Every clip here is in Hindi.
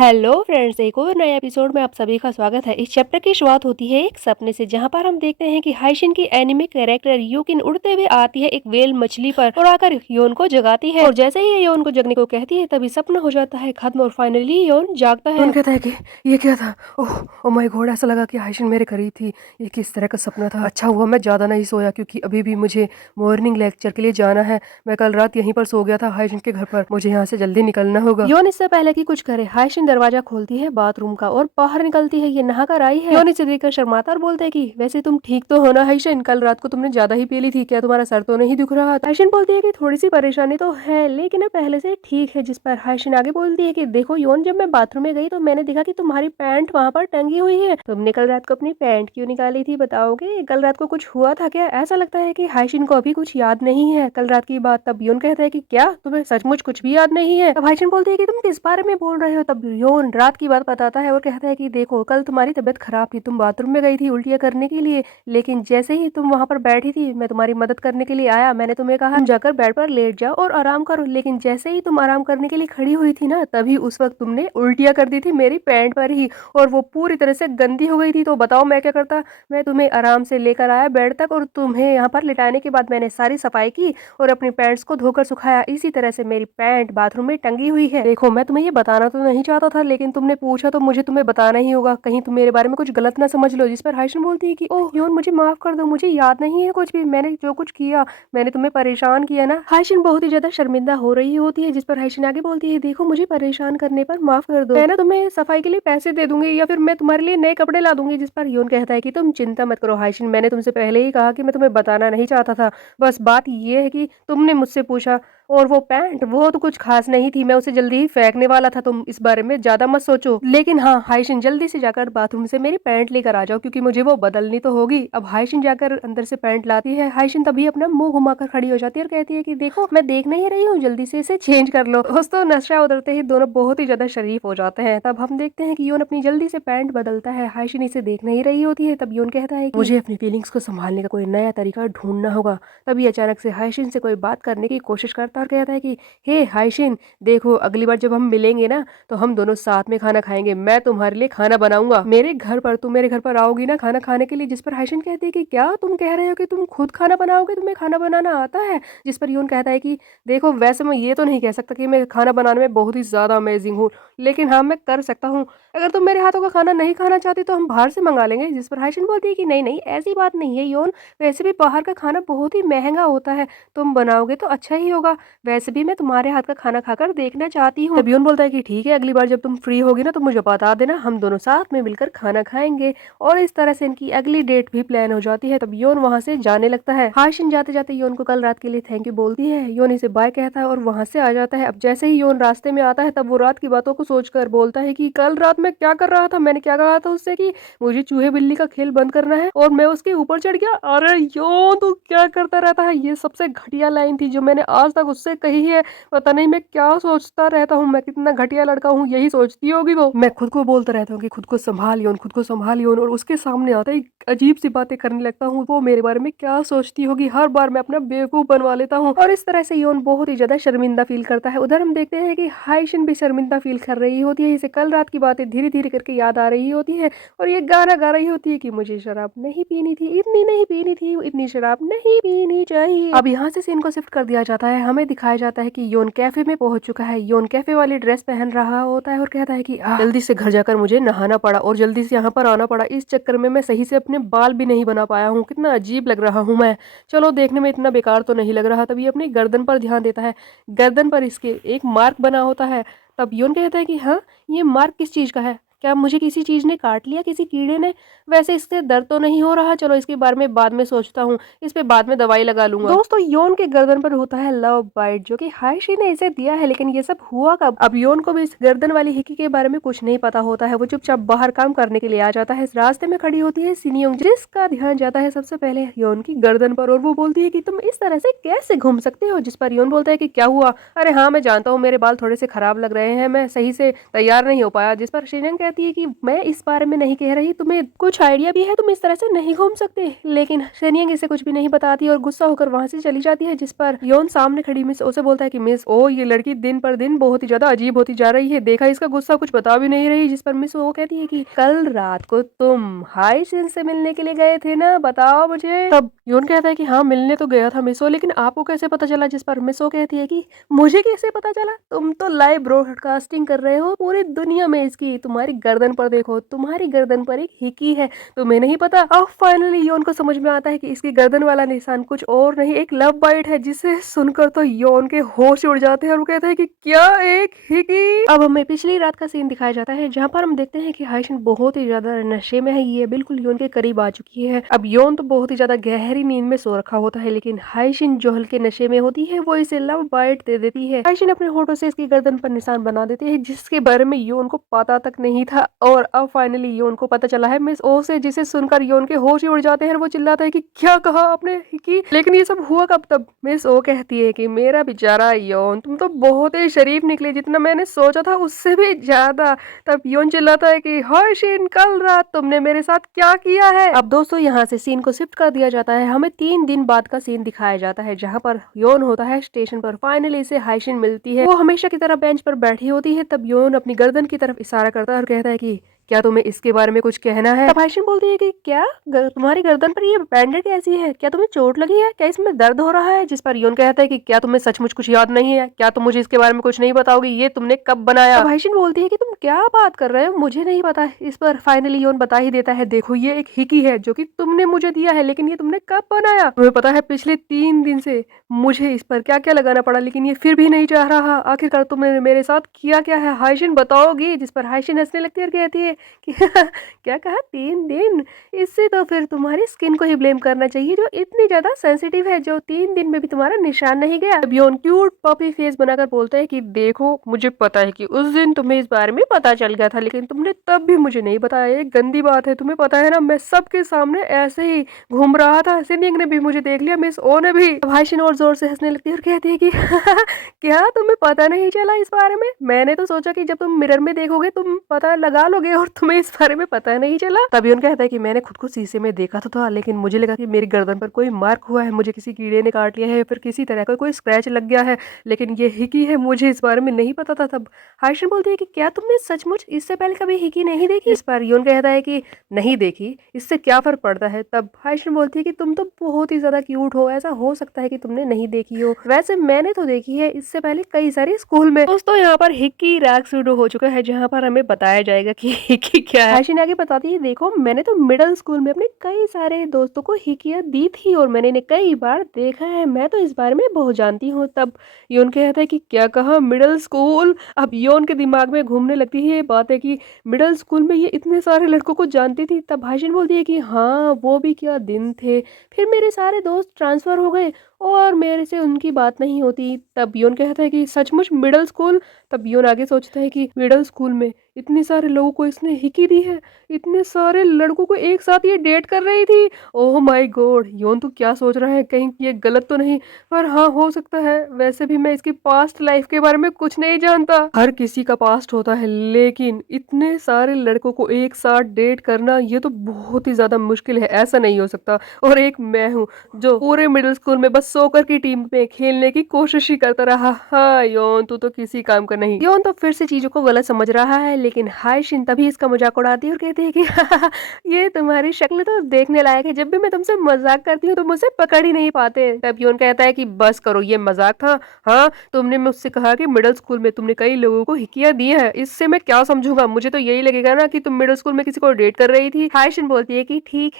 हेलो फ्रेंड्स, एक और नए एपिसोड में आप सभी का स्वागत है। इस चैप्टर की शुरुआत होती है एक सपने से, जहां पर हम देखते हैं कि हाइशिन की एनिमे कैरेक्टर यूकिन उड़ते हुए आती है एक वेल मछली पर और आकर योन को जगाती है। और जैसे ही ये योन को जगने को कहती है तभी सपना हो जाता है खत्म और फाइनली योन जागता है। योन कहता है कि ये क्या था। ओह ओ माय गॉड, ऐसा लगा कि हाइशिन मेरे करीब थी। ये किस तरह का सपना था। अच्छा हुआ मैं ज्यादा नहीं सोया, क्योंकि अभी भी मुझे मॉर्निंग लेक्चर के लिए जाना है। मैं कल रात यहीं पर सो गया था हाइशिन के घर पर। मुझे यहाँ से जल्दी निकलना होगा। योन इससे पहले कि कुछ करे हाइशिन दरवाजा खोलती है बाथरूम का और बाहर निकलती है। ये नहाकर आई है। योन इसे देखकर शर्माता और बोलता है कि वैसे तुम ठीक तो हो ना हाइशिन, कल रात को तुमने ज्यादा ही पी ली थी, क्या तुम्हारा सर तो नहीं दुख रहा। हाइशिन बोलती है कि थोड़ी सी परेशानी तो है लेकिन अब पहले से ठीक है। जिस पर हाइशिन आगे बोलती है कि देखो योन, जब मैं बाथरूम में गई तो मैंने देखा कि तुम्हारी पैंट वहाँ पर टंगी हुई है। तुमने कल रात को अपनी पैंट क्यों निकाली थी, बताओगे? कल रात को कुछ हुआ था क्या? ऐसा लगता है कि हाइशिन को अभी कुछ याद नहीं है कल रात की बात। तब योन कहता है कि क्या तुम्हें सचमुच कुछ भी याद नहीं है? तब हाइशिन बोलती है कि तुम किस बारे में बोल रहे हो। तब योन रात की बात बताता है और कहता है कि देखो, कल तुम्हारी तबीयत खराब थी, तुम बाथरूम में गई थी उल्टियां करने के लिए, लेकिन जैसे ही तुम वहां पर बैठी थी मैं तुम्हारी मदद करने के लिए आया। मैंने तुम्हें कहा तुम जाकर बेड पर लेट जाओ और आराम करो, लेकिन जैसे ही तुम आराम करने के लिए खड़ी हुई थी ना, तभी उस वक्त तुमने उल्टियां कर दी थी मेरी पैंट पर ही, और वो पूरी तरह से गंदी हो गई थी। तो बताओ मैं क्या करता। मैं तुम्हें आराम से लेकर आया बेड तक और तुम्हें यहाँ पर लिटाने के बाद मैंने सारी सफाई की और अपनी पैंट्स को धोकर सुखाया। इसी तरह से मेरी पैंट बाथरूम में टंगी हुई है। देखो, मैं तुम्हें ये बताना तो नहीं चाहता था, लेकिन तुमने पूछा तो मुझे तुम्हें बताना ही होगा, कहीं तुम मेरे बारे में कुछ गलत ना समझ लो। जिस पर हाइशन बोलती है कि ओह योन, मुझे माफ कर दो, मुझे याद नहीं है कुछ भी। मैंने जो कुछ किया, मैंने तुम्हें परेशान किया ना। हाइशन बहुत ही ज्यादा शर्मिंदा हो रही होती है। जिस पर हाइशन आगे बोलती है देखो, मुझे परेशान करने पर माफ कर दो, मैं ना तुम्हें सफाई के लिए पैसे दे दूंगी या फिर मैं तुम्हारे लिए नए कपड़े ला दूंगी। जिस पर योन कहता है कि तुम चिंता मत करो हाइशन, मैंने तुमसे पहले ही कहा कि मैं तुम्हें बताना नहीं चाहता था। बस बात ये है कि तुमने मुझसे पूछा, और वो पैंट वो तो कुछ खास नहीं थी, मैं उसे जल्दी ही फेंकने वाला था। तुम इस बारे में ज्यादा मत सोचो। लेकिन हाँ हाइशिन, जल्दी से जाकर बाथरूम से मेरी पैंट लेकर आ जाओ, क्योंकि मुझे वो बदलनी तो होगी। अब हाइशिन जाकर अंदर से पैंट लाती है। हाइशिन तभी अपना मुंह घुमाकर खड़ी हो जाती है और कहती है कि देखो, मैं देख नहीं रही हूँ, जल्दी से इसे चेंज कर लो। दोस्तों, नशा उतरते ही दोनों बहुत ही ज्यादा शरीफ हो जाते हैं। तब हम देखते हैं कि योन अपनी जल्दी से पैंट बदलता है। हाइशिन इसे देख नहीं रही होती है। तब योन कहता है कि मुझे अपनी फीलिंग्स को संभालने का कोई नया तरीका ढूंढना होगा। तभी अचानक से हाइशिन से कोई बात करने की कोशिश करता है और कहता है कि हे हाइशिन, देखो अगली बार जब हम मिलेंगे ना तो हम दोनों साथ में खाना खाएंगे। मैं तुम्हारे लिए खाना बनाऊंगा मेरे घर पर, तुम मेरे घर पर आओगी ना खाना खाने के लिए। जिस पर हाइशिन कहती है कि क्या तुम कह रहे हो कि तुम खुद खाना बनाओगे, तुम्हें खाना बनाना आता है? जिस पर यून कहता है कि देखो, वैसे मैं ये तो नहीं कह सकता कि मैं खाना बनाने में बहुत ही ज्यादा अमेजिंग हूँ, लेकिन हाँ मैं कर सकता हूँ। अगर तुम मेरे हाथों का खाना नहीं खाना चाहती तो हम बाहर से मंगा लेंगे। जिस पर हाइशिन बोलती है कि नहीं नहीं, ऐसी बात नहीं है योन, वैसे भी बाहर का खाना बहुत ही महंगा होता है, तुम बनाओगे तो अच्छा ही होगा। वैसे भी मैं तुम्हारे हाथ का खाना खाकर देखना चाहती हूँ। तभी बोलता है कि ठीक है, अगली बार जब तुम फ्री होगी ना तो मुझे बता देना, हम दोनों साथ में मिलकर खाना खाएंगे। और इस तरह से इनकी अगली डेट भी प्लान हो जाती है। तब योन वहां से जाने लगता है। हाशिन जाते जाते योन को कल रात के लिए थैंक यू बोलती है। योन इसे बाय कहता है और वहां से आ जाता है। अब जैसे ही योन रास्ते में आता है तब वो रात की बातों को सोचकर बोलता है कि कल रात मैं क्या कर रहा था। मैंने क्या कहा था उससे कि मुझे चूहे बिल्ली का खेल बंद करना है, और मैं उसके ऊपर चढ़ गया। अरे योन, तू क्या करता रहता है। ये सबसे घटिया लाइन थी जो मैंने आज तक उससे कही है। पता नहीं मैं क्या सोचता रहता हूँ, मैं कितना घटिया लड़का हूँ, यही सोचती होगी वो। मैं खुद को बोलता रहता हूँ कि खुद को संभालियो, खुद को संभालियो, और उसके सामने आता ही अजीब सी बातें करने लगता हूँ। वो मेरे बारे में क्या सोचती होगी, हर बार मैं अपना बेवकूफ बनवा लेता हूँ। और इस तरह से योन बहुत ही ज्यादा शर्मिंदा फील करता है। उधर हम देखते हैं कि हाइशिन भी शर्मिंदा फील कर रही होती है। इसे कल रात की बातें धीरे धीरे करके याद आ रही होती है और ये गाना गा रही होती है कि मुझे शराब नहीं पीनी थी, इतनी नहीं पीनी थी, इतनी शराब नहीं पीनी चाहिए। अब यहाँ से सीन को शिफ्ट कर दिया जाता है। हमें दिखाया जाता है कि योन कैफे में पहुंच चुका है। योन कैफे वाली ड्रेस पहन रहा होता है और कहता है कि जल्दी से घर जाकर मुझे नहाना पड़ा और जल्दी से यहाँ पर आना पड़ा। इस चक्कर में मैं सही से अपने बाल भी नहीं बना पाया हूँ, कितना अजीब लग रहा हूँ मैं। चलो, देखने में इतना बेकार तो नहीं लग रहा। तभी अपनी गर्दन पर ध्यान देता है। गर्दन पर इसके एक मार्क बना होता है। तब योन कहता है कि हाँ, ये मार्क किस चीज का है? क्या मुझे किसी चीज ने काट लिया, किसी कीड़े ने? वैसे इससे दर्द तो नहीं हो रहा। चलो, इसके बारे में बाद में सोचता हूँ, इस पे बाद में दवाई लगा लूंगा। दोस्तों, योन के गर्दन पर होता है लव बाइट, जो कि हाइशी ने इसे दिया है। लेकिन ये सब हुआ कब? अब योन को भी इस गर्दन वाली हिकी के बारे में कुछ नहीं पता होता है। वो चुपचाप बाहर काम करने के लिए आ जाता है। इस रास्ते में खड़ी होती है सिनियोंग, जिसका ध्यान जाता है सबसे पहले योन की गर्दन पर, और वो बोलती है कि तुम इस तरह से कैसे घूम सकते हो? जिस पर योन बोलता है कि क्या हुआ? अरे हाँ, मैं जानता हूँ मेरे बाल थोड़े से खराब लग रहे हैं, मैं सही से तैयार नहीं हो पाया। जिस पर सिनियोंग कहती है कि मैं इस बारे में नहीं कह रही, तुम्हें कुछ आइडिया भी है, तुम इस तरह से नहीं घूम सकते। लेकिन शेनियंग इसे कुछ भी नहीं बताती और गुस्सा होकर वहां से चली जाती है, जिस पर योन सामने खड़ी मिस ओ से बोलता है कि मिस ओ, ये लड़की दिन पर दिन बहुत ही ज्यादा अजीब होती जा रही है, देखा इसका गुस्सा कुछ बता भी नहीं रही। जिस पर मिस ओ कहती है कि कल रात को तुम हाइशिन से मिलने के लिए गए थे ना, बताओ मुझे। तब योन कहता है कि हाँ मिलने तो गया था मिस ओ, लेकिन आपको कैसे पता चला। जिस पर मिस ओ कहती है कि मुझे कैसे पता चला, तुम तो लाइव ब्रॉडकास्टिंग कर रहे हो पूरी दुनिया में इसकी, तुम्हारी गर्दन पर देखो, तुम्हारी गर्दन पर एक हिकी है, तुम्हें नहीं पता। अब फाइनली योन को समझ में आता है कि इसकी गर्दन वाला निशान कुछ और नहीं, एक लव बाइट है, जिसे सुनकर तो योन के होश उड़ जाते हैं और वो कहता है कि क्या एक हिकी। अब हमें पिछली रात का सीन दिखाया जाता है, जहाँ पर हम देखते हैं कि हाइशिन बहुत ही ज्यादा नशे में है, ये बिल्कुल योन के करीब आ चुकी है। अब योन तो बहुत ही ज्यादा गहरी नींद में सो रखा होता है, लेकिन हाइशिन जो हल्के नशे में होती है वो इसे लव बाइट दे देती है। हाइशिन अपने होठों से इसकी गर्दन पर निशान बना देती है, जिसके बारे में योन को पता तक नहीं था। और अब फाइनली योन को पता चला है मिस ओ से, जिसे सुनकर योन के होश ही उड़ जाते हैं। वो चिल्लाता है कि क्या कहा आपने हिकी, लेकिन ये सब हुआ कब। तब मिस ओ कहती है कि मेरा बेचारा योन, तुम तो बहुत ही शरीफ निकले, जितना मैंने सोचा था उससे भी ज्यादा। तब योन चिल्लाता है कि हाइशिन, कल रात तुमने मेरे साथ क्या किया है। अब दोस्तों यहाँ से सीन को शिफ्ट कर दिया जाता है, हमें 3 दिन बाद का सीन दिखाया जाता है, जहाँ पर योन होता है स्टेशन पर। फाइनली इसे हाइशिन मिलती है, वो हमेशा की तरह बेंच पर बैठी होती है। तब योन अपनी गर्दन की तरफ इशारा करता है और कहता है कि क्या तुम्हें इसके बारे में कुछ कहना है। तब हाइशिन बोलती है कि क्या तुम्हारी गर्दन पर ये बैंडेड कैसी है, क्या तुम्हें चोट लगी है, क्या इसमें दर्द हो रहा है। जिस पर योन कहता है कि क्या तुम्हें सचमुच कुछ याद नहीं है, क्या तुम मुझे इसके बारे में कुछ नहीं बताओगी, ये तुमने कब बनाया। तब हाइशिन बोलती है कि तुम क्या बात कर रहे हो, मुझे नहीं पता। इस पर फाइनली योन बता ही देता है, देखो ये एक हिकी है जो कि तुमने मुझे दिया है, लेकिन ये तुमने कब बनाया। तुम्हें पता है पिछले 3 दिन से मुझे इस पर क्या क्या लगाना पड़ा, लेकिन ये फिर भी नहीं चाह रहा। आखिरकार तुमने मेरे साथ किया क्या है, हाइशिन बताओगी। जिस पर हाइशिन हंसने लगती है और कहती है कि क्या कहा 3 दिन, इससे तो फिर तुम्हारी स्किन को ही ब्लेम करना चाहिए, जो इतनी ज्यादा सेंसिटिव है, जो 3 दिन में भी तुम्हारा निशान नहीं गया। अब योन क्यूट पपी फेस बनाकर बोलता है कि देखो मुझे पता है कि उस दिन तुम्हें इस बारे में पता चल गया था, लेकिन तुमने तब भी मुझे नहीं बताया, ये गंदी बात है। तुम्हें पता है ना, मैं सबके सामने ऐसे ही घूम रहा था, सिनिंग ने भी मुझे देख लिया, मिस ओ ने भी। हाइशिन और जोर से हंसने लगती है और कहती है कि क्या तुम्हें पता नहीं चला इस बारे में, मैंने तो सोचा कि जब तुम मिरर में देखोगे तुम पता लगा लोगे, और तुम्हें इस बारे में पता नहीं चला। तभी उन कहता है कि मैंने खुद को शीशे में देखा तो था, लेकिन मुझे लगा कि मेरी गर्दन पर कोई मार्क हुआ है, मुझे किसी कीड़े ने काट लिया है, फिर किसी तरह का कोई स्क्रैच लग गया है, लेकिन ये हिकी है, मुझे इस बारे में नहीं पता था। तब हाइशिन बोलती है कि क्या तुमने सचमुच इससे पहले कभी हिकी नहीं देखी। इस पर योन कहता है कि नहीं देखी, इससे क्या फर्क पड़ता है। तब हाइशिन बोलती है कि तुम तो बहुत ही ज्यादा क्यूट हो, ऐसा हो सकता है कि तुमने नहीं देखी हो, वैसे मैंने तो देखी है इससे पहले कई सारी स्कूल में। दोस्तों यहाँ पर हिकी रैग शुरू हो चुका है, जहाँ पर हमें बताया जाएगा कि हिकी क्या है। हाइशिन आगे बताती है, देखो मैंने तो मिडिल स्कूल में अपने कई सारे दोस्तों को हिकिया दी थी और मैंने इन्हें कई बार देखा है, मैं तो इस बारे में बहुत जानती हूँ। तब योन कहता है कि क्या कहा मिडिल स्कूल। अब योन के दिमाग में घूमने लगती है ये बात है कि मिडिल स्कूल में ये इतने सारे लड़कों को जानती थी। तब हाइशिन बोलती है कि हाँ वो भी क्या दिन थे, फिर मेरे सारे दोस्त ट्रांसफर हो गए और मेरे से उनकी बात नहीं होती। तब योन कहता है कि सचमुच मिडिल स्कूल। तब योन आगे सोचता है कि मिडिल स्कूल में इतने सारे लोगों को इसने हिकी दी है, इतने सारे लड़कों को एक साथ ये डेट कर रही थी। ओह माय गॉड, योन तो क्या सोच रहा है, कहीं ये गलत तो नहीं। पर हाँ हो सकता है, वैसे भी मैं इसकी पास्ट लाइफ के बारे में कुछ नहीं जानता। हर किसी का पास्ट होता है, लेकिन इतने सारे लड़कों को एक साथ डेट करना ये तो बहुत ही ज्यादा मुश्किल है, ऐसा नहीं हो सकता। और एक मैं हूँ जो पूरे मिडिल स्कूल में बस सोकर की टीम में खेलने की कोशिश ही करता रहा। हाँ योन तू तो किसी काम का नहीं। योन तो फिर से चीजों को गलत समझ रहा है, लेकिन हाइशिन तभी इसका मजाक उड़ाती है और कहती है कि ये तुम्हारी शक्ल तो देखने लायक है, जब भी मैं तुमसे मजाक करती हूँ तो मुझसे पकड़ ही नहीं पाते। तब योन कहता है कि बस करो, ये मजाक था। हाँ तुमने मुझसे कहा कि मिडिल स्कूल में तुमने कई लोगों को हिकिया दी है, इससे मैं क्या समझूंगा, मुझे तो यही लगेगा ना कि तुम मिडिल स्कूल में किसी को डेट कर रही थी। हाइशिन बोलती है कि ठीक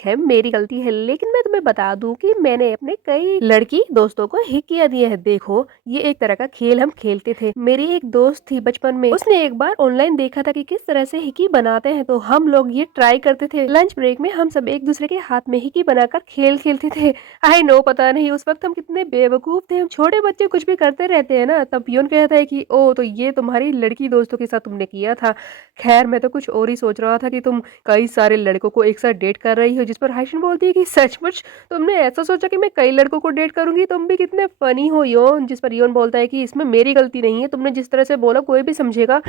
है मेरी गलती है, लेकिन मैं तुम्हें बता दूं कि मैंने अपने कई लड़की दोस्तों को हिकिया दिए हैं। देखो ये एक तरह का खेल हम खेलते थे, मेरी एक दोस्त थी बचपन में, उसने एक बार ऑनलाइन देखा था कि किस तरह से हिकी बनाते हैं, तो हम लोग ये ट्राई करते थे। लंच ब्रेक में हम सब एक दूसरे के हाथ में हिकी बनाकर खेल खेलते थे। आई नो पता नहीं उस वक्त हम कितने बेवकूफ थे, हम छोटे बच्चे कुछ भी करते रहते हैं ना। तब योन कहता है कि ओ तो ये तुम्हारी लड़की दोस्तों के साथ तुमने किया था, खैर मैं तो कुछ और ही सोच रहा था कि तुम कई सारे लड़कों को एक साथ डेट कर रही हो। जिस पर हाइशिन बोलती है कि सचमुच तुमने ऐसा सोचा कि मैं कई लड़कों को डेट करूंगी, तुम भी कितने फनी हो योन। जिस पर योन बोलता है कि इसमें मेरी गलती नहीं है, तुमने जिस तरह से बोला कोई भी समझेगा।